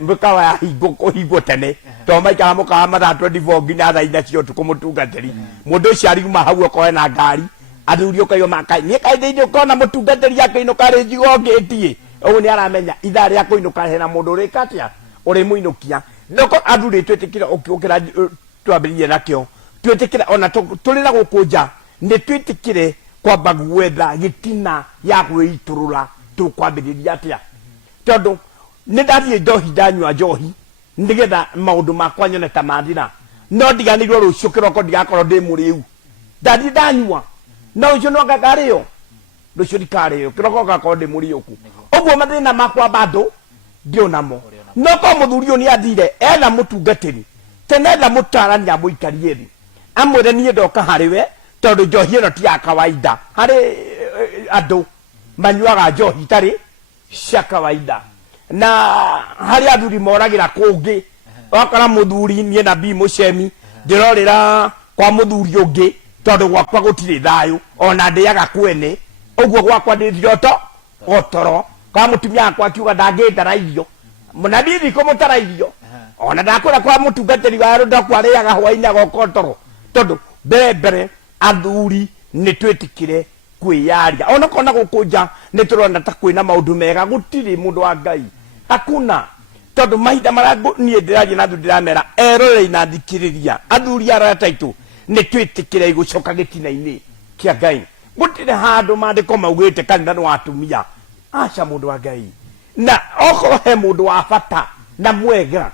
mĩkawa ya kũhingwo tene to maikara mũkawa mathaa 24 nginya thaa 4 cia ũtukũ mũtungatĩri mũndũ ũcio ariuma hau okorwo na ngari athuri ũkaigua makai nĩ kaithĩinĩ ũkona mũtungatĩri akĩinũka rĩnjigo ngĩtie ũguo nĩ aramenya ithaa rĩa kũinũka hena mũndũ ũrĩka atĩa ũrĩ mũinũkia noko athuri twĩtĩkire ũkĩra twambĩrĩrie nakĩo twĩtĩkire ona tũrĩ na gũkũ nja nĩ twĩtĩkire kwamba gwetha gĩtina ya gwĩitũrũra tũkwambĩrĩria atĩa tondũ nĩ ndathiĩ njohi ndanyua njohi nĩgetha maũndũ makwa nyone ta mathira no ndiganĩirwo rũciũ kĩroko ndigakorwo ndĩ mũrĩu ndathiĩ ndanyua no ũcio no ngakarĩo rũciũ ndikarĩo kĩroko ngakorwo ndĩ mũriũku ũguo mathĩna makwa bado ndionamo no ko mũthuri ũyũ nĩ athire etha mũtungatĩri tene etha mũtarania mũikarie thĩ amwĩre niĩ ndoka harĩ we tondũ njohi ĩno ti ya kawaida harĩ andũ manyuaga njohi itarĩ cia kawaida na harĩ athuri moragĩra kũngĩ wakora mũthuri niĩ Nabii Mũcemi ndĩrorĩra kwa mũthuri ũngĩ tondũ gwakwa gũtirĩ thayũ ona ndĩaga kwene ũguo gwakwa ndĩthioto otoro kwa mũtumia wakwa akiuga ndangĩndara irio mũnabii thikũ mũtara irio ona ndakwĩra kwa mũtungatĩri wa ndakwarĩaga hwainĩ agokotoro tondũ mbere athuri nĩ twĩtĩkire kwĩyaria ona kona gũkũ nja nĩ tũrona ta kwĩna maũndũ mega gũtirĩ mũndũ wa Ngai hakuna tondu mahinda mara niĩ ndĩraria na athuri ndĩramera erorei na thikĩrĩria athuri arata aitũ nĩ twĩtĩkire gũcoka gĩtina-inĩ kĩa Ngai gũtirĩ handũ maandĩko maugĩte kanitha nĩ wa atumia aca mũndũ wa Ngai na okorwo he mũndũ wa bata na mwega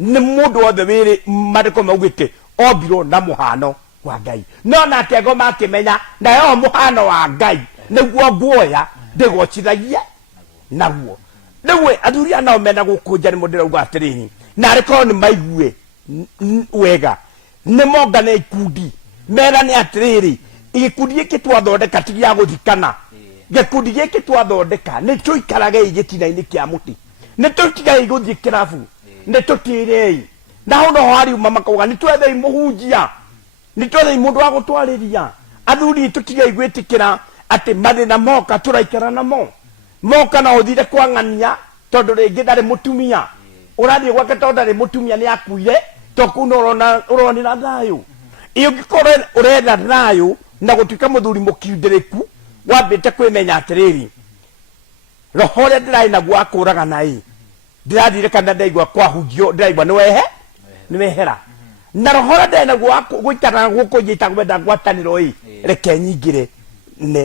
nĩ mũndũ wothe wĩrĩ maandĩko maugĩte ombirwo na mũhano wa Ngai no nake ngoma akĩmenya na yo mũhano wa Ngai nĩguo nguoya ndĩgocithagie naguo rĩu athuri anao mena gũkũ nja nĩ mũndũ ũrauga atĩrĩrĩ na arĩkorwo nĩ maigue wega nĩ mongane ikundi merane atĩrĩrĩ gĩkundi gĩkĩ twathondeka ti gĩa gũthikana gĩkundi gĩkĩ twathondeka nĩ tũikarage gĩtina-inĩ kĩa mũtĩ nĩ tũtigai gũthiĩ kĩrabu nĩ tũtĩrei na hau no hariuma makauga nĩ twethei mũhunjia nĩ twethei mũndũ wa gũtwarĩria athuri tũtigai gwĩtĩkĩra atĩ mathĩna moka tũraikara namo moka na ũthire kwa ng'ania tondũ rĩngĩ ndarĩ mũtumia ũrathiĩ gwake tondũ ndarĩ mũtumia nĩ akuire toku no ũronera thayũ ũngĩkorwo ũretha thayũ na gũtuĩka mũthuri mũkindĩrĩku wambĩte kwĩmenya atĩrĩrĩ roho ũrĩa ndĩrarĩ naguo akũragana ndĩrathire kana ndaigua kwahunjio ndĩraigua nĩ wehera na roho ũrĩa ndĩrarĩ naguo gũikara gũkũ njĩta gwenda ngwatanĩro reke nyingĩre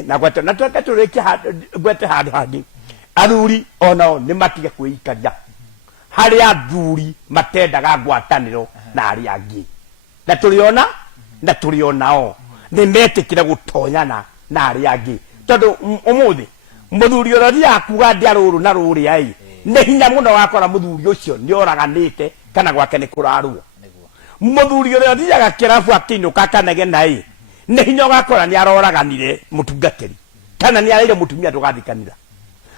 na gwete na tweke tũrĩkie gwete handũ hangĩ athuri onao nĩ matige kwĩikaria harĩ athuri matendaga ngwatanĩro na arĩa angĩ na tũrĩ onao nĩ metĩkire gũtonyana na arĩa angĩ tondũ ũmũthĩ mũthuri ũrĩa thiaga kuga ndiarũrũ na rũrĩa ne hinya muno wakora muthuri ucio ni oraganite kana gwake ni kurarwo muthuri uria thiaga kirabu akinuka kanege nai ne hinya wakora ni aroraganire mutungatiri kana ni araire mutumia tugathikanira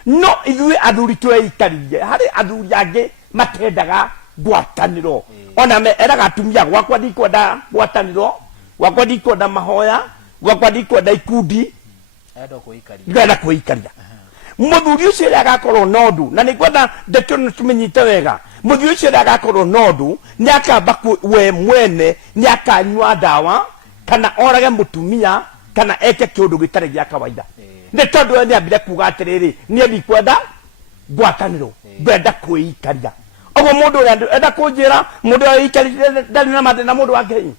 no ithuĩ athuri tweikaririe harĩ athuri angĩ matendaga ngwatanĩro ona me eraga atumia gwakwa ndikwenda ngwatanĩro gwakwa ndikwenda mahoya gwakwa ndikwenda ikundi ndĩrenda kwĩikaria mũthuri ũcio ũrĩa agakorwo na ũndũ na nĩngwenda ndekĩo tũmenyite wega mũthuri ũcio ũrĩa agakorwo na ũndũ nĩ akamba we mwene nĩ akanyua ndawa kana orage mũtumia kana eke kĩũndũ gĩtarĩ gĩa kawaida nĩ tondũ we nĩ ambire kuga atĩrĩrĩ niĩ ndikwenda ngwatanĩro ndenda kwĩikaria oguo mũndũ ũrĩa enda kũnjĩra mũndũ ũrĩa ũikarĩte ndarĩ na mathĩna mũndũ wa Ngai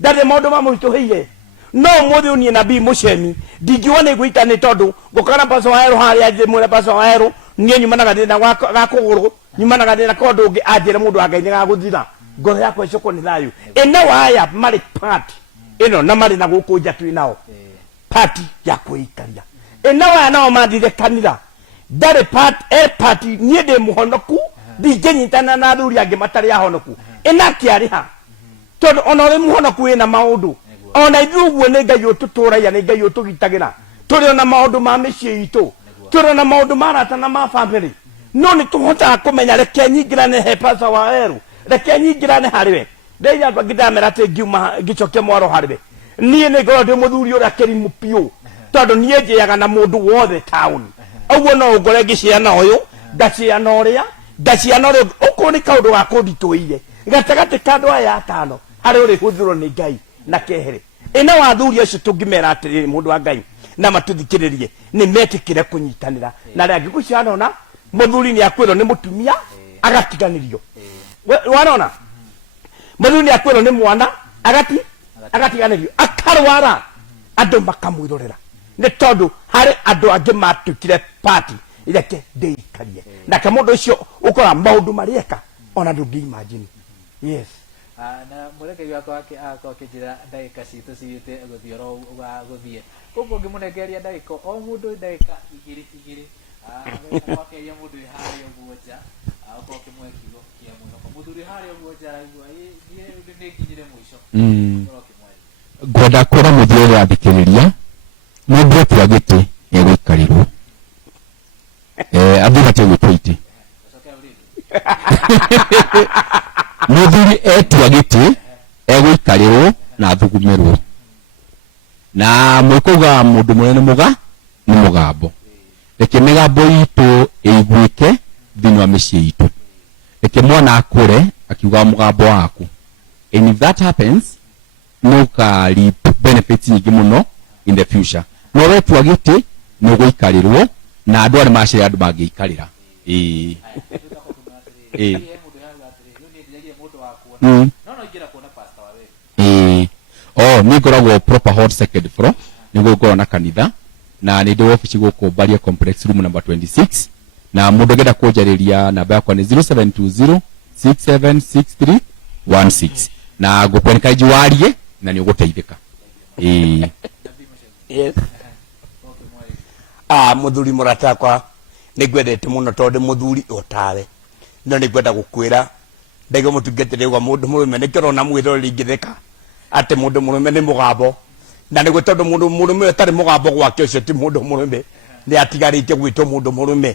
ndarĩ maũndũ mamũritũhĩire no mũthĩ ũniĩ nabii Mũcemi ndingiuga nĩ gwĩta nĩ tondũ ngũkora Pastor Waweru harĩa thĩ mwĩre Pastor Waweru niĩ nyumanaga thĩna ga kũgũrũ nyumanaga thĩna kwa ũndũ ũngĩ anjĩre mũndũ wa Ngai nĩ gagũthira ngoro yakwa ĩcokwo nĩ thayũ ĩno waya marĩ part ĩno na marĩ na gũkũ nja twĩ nao part ya kwĩikaria ĩno waya nao mathire kanitha ndarĩ part niĩ ndĩ mũhonoku ndingĩnyitana na athuri angĩ matarĩ ahonoku ĩna kĩarĩha tondũ ona ũrĩ mũhonoku wĩna maũndũ ona ithuĩ ũguo nĩ Ngai ũtũtũragia nĩ Ngai ũtũgitagĩra tũrĩ ona maũndũ ma mĩciĩ itũ tũrĩ ona maũndũ ma arata na ma bamĩrĩ no nĩ tũhotaga kũmenya reke nyingĩrane he Pastor Waweru reke nyingĩrane harĩ we ndĩiria andũ angĩ ndamera atĩ ngiuma ngĩcokia mwaro harĩ we niĩ nĩ ngorwo ndĩ mũthuri ũrĩa kĩrimũ piũ tondũ niĩ njĩaga na mũndũ wothe town ũguo no ũngore ngĩciana ũyũ ngaciana ũrĩa ũkorwo nĩ kaũndũ ga kũnditũire gatagatĩ ka andũ aya atano harĩ ũrĩ hũthĩrwo nĩ Ngai na kehere ĩno wa athuri acio tũngĩmera atĩrĩrĩ mũndũ wa Ngai na matũthikĩrĩrie nĩ metĩkĩre kũnyitanĩra na rĩa ngĩgũciana ona mũthuri nĩ akwĩrwo nĩ mũtumia agatiganĩrio warona mũthuri nĩ akwĩrwo nĩ mwana agatiganĩrio akarwara andũ makamwĩrorera nĩ tondũ harĩ andũ angĩ matuĩkire party ireke ndĩikarie nake mũndũ ũcio ũkora maũndũ marĩeka ona ndũngĩimagine yes na mũrekeri wakwa akĩnjĩra ndagĩka citũ cigĩte gũthiĩ oro gũthiĩ ũguo ngĩmũnengeria ndagĩka o mũndũ ndagĩka igĩrĩ akeria mũndũ harĩa ũguo nja okorwo ũkĩmwe kiugo kĩa mwĩhoko mũthuri harĩa ũguo nja araigua nĩ nginyire mũico ngwenda kwĩra mũthuri ũrĩa athikĩrĩria mũndũ etua gĩtĩ egũikarĩrwo athuri atia gwĩtwo itĩ mũthuri etua gĩtĩ egũikarĩrwo na athugumerwo na mwĩkauga mũndũ mũnene nĩ mũgambo reke mĩgambo itũ ĩiguĩke thĩinĩ wa mĩciĩ itũ reke mwana akũre akiuga mũgambo waku and if that happens no reap benefits nyingĩ mũno in the future no wetua gĩtĩ nĩ ũgũikarĩrwo na andũ arĩa macĩrĩ andũ mangĩikarĩra nĩ ngoragwo proper hot second floor nĩguo ngorwo na kanitha na nĩ ndĩ ofici gũkũ Baria Complex room number 26 na mũndũ ngenda kũnjarĩria namba yakwa nĩ 0720676316 na ngũkweneka njiwarie na nĩ ũgũteithĩka yes mũthuri mũrata kwa nĩ ngwendete mũno tondũ mũthuri otawe no nĩ ngwenda gũkwĩra ndege mũtungatĩre wa mũndũ mũrũme nĩ kĩrona mwĩroreri ngĩtheka atĩ mũndũ mũrũme nĩ mũgambo na nĩ tondũ mũndũ mũrũme ũtarĩ mũgambo gwake ũcio ti mũndũ mũrũme nĩ atigarĩte gwĩtwo mũndũ mũrũme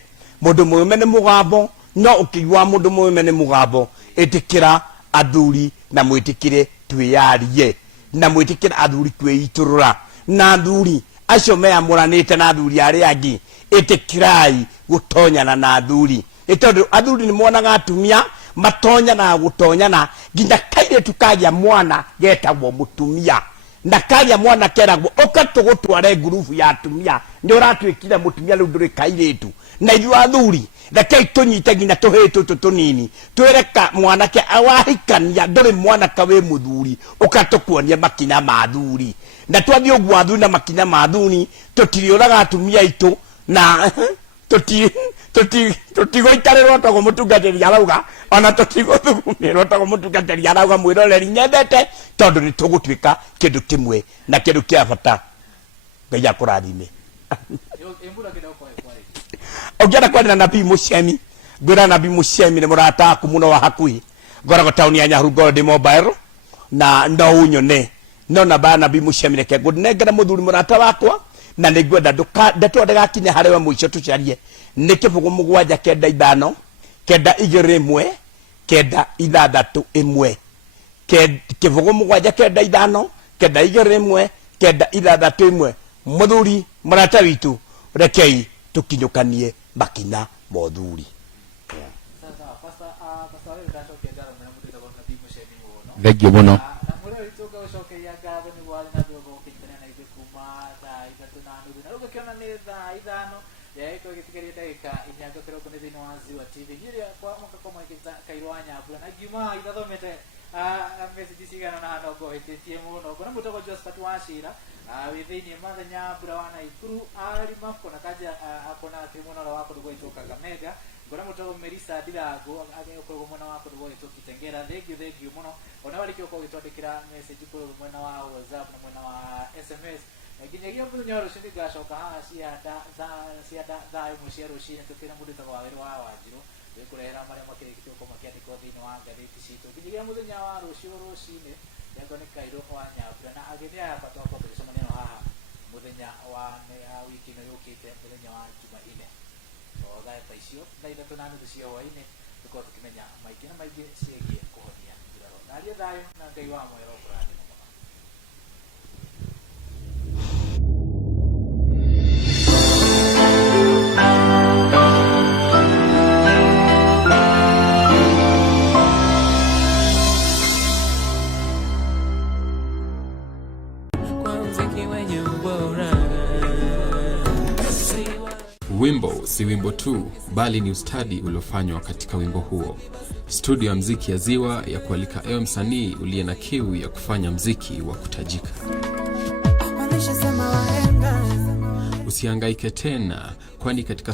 nĩ mũgambo no ũkĩigua mũndũ mũrũme nĩ mũgambo ĩtĩkĩra athuri na mwĩtĩkĩre twĩyarie na mwĩtĩkĩre athuri kwĩitũrũra na athuri acio meamũranĩte na athuri arĩa angĩ ĩtĩkĩrai gũtonyana na athuri tondũ athuri nĩ monaga atumia matonyana gũtonyana nginya kairĩtu kagĩa mwana getagwo mũtumia na kagĩa mwana keragwo ũka tũgũtware ngurubu ya atumia nĩ ũratuĩkire mũtumia rĩu ndũrĩ kairĩtu na ithuĩ athuri rekei tũnyite nginya tũhĩĩ tũtũ tũnini twĩreka mwanake awahikania ndũrĩ mwanake wĩ mũthuri ũka tũkuonie makinya ma athuri na twathiĩ ũguo athuri na makinya ma athuri tũtirĩũraga atumia aitũ na tũtigũikarĩrwo togo mũtungatĩri arauga ona tũtigũthugumĩrwo togo mũtungatĩri arauga mwĩroreri nyendete tondũ nĩ tũgũtuĩka kĩndũ kĩmwe na kĩndũ kĩa bata Ngai akũrathime ũngĩenda kwarĩra nabii Mũcemi ngwira nabi muciemi ni murata aku muno wa hakui ngoragwo tauni ya Nyahururu Gold Mobile na ndo unyone no na bana nabi muciemi reke ngũnengera muthuri murata wakwa na nĩngwenda ndeto ndagakinye harĩ we mũico tũcarie nĩ kĩbũgũ 795 921 961 kĩbũgũ 795 921 961 muthuri murata witu rekei tukinyukanie makina mothuri. Thank you muno. Within Mathenya Burawana Ikuru Alima kuna kaja akona tribunal wako dugo itoka Kakamega ngona mutogo Melissa Dirago ageko mwana wako dugo itoka Kitengera. Thank you muno ona wali kyoko gitwandikira message ko mwana wa WhatsApp na mwana wa SMS nginyagia mu nyoro shindi gashoka ha cia muciaro shine tukira mudu tawa wero wa wajiro wekurera mare makire kitoko makiandiko thini wa ngatheti cito nginyagia muthenya wa rushine yako ni kairo kwa Nyabura na ageni aya patoko tulisema neno haha muthenya wa wiki no yukite muthenya wa Jumanne so gaeta icio na ina tunani tucio waine tuko tukimenya maiki na maigi ciegie kuhonia ngiraro na ria thayo na ngai wa moyo wa kurani. Wimbo si wimbo tu, bali ni ustadi uliofanywa katika wimbo huo. Studio ya mziki ya Ziwa ya kualika ewe msanii uliye na kiu ya kufanya mziki wa kutajika. Usihangaike tena, kwani katika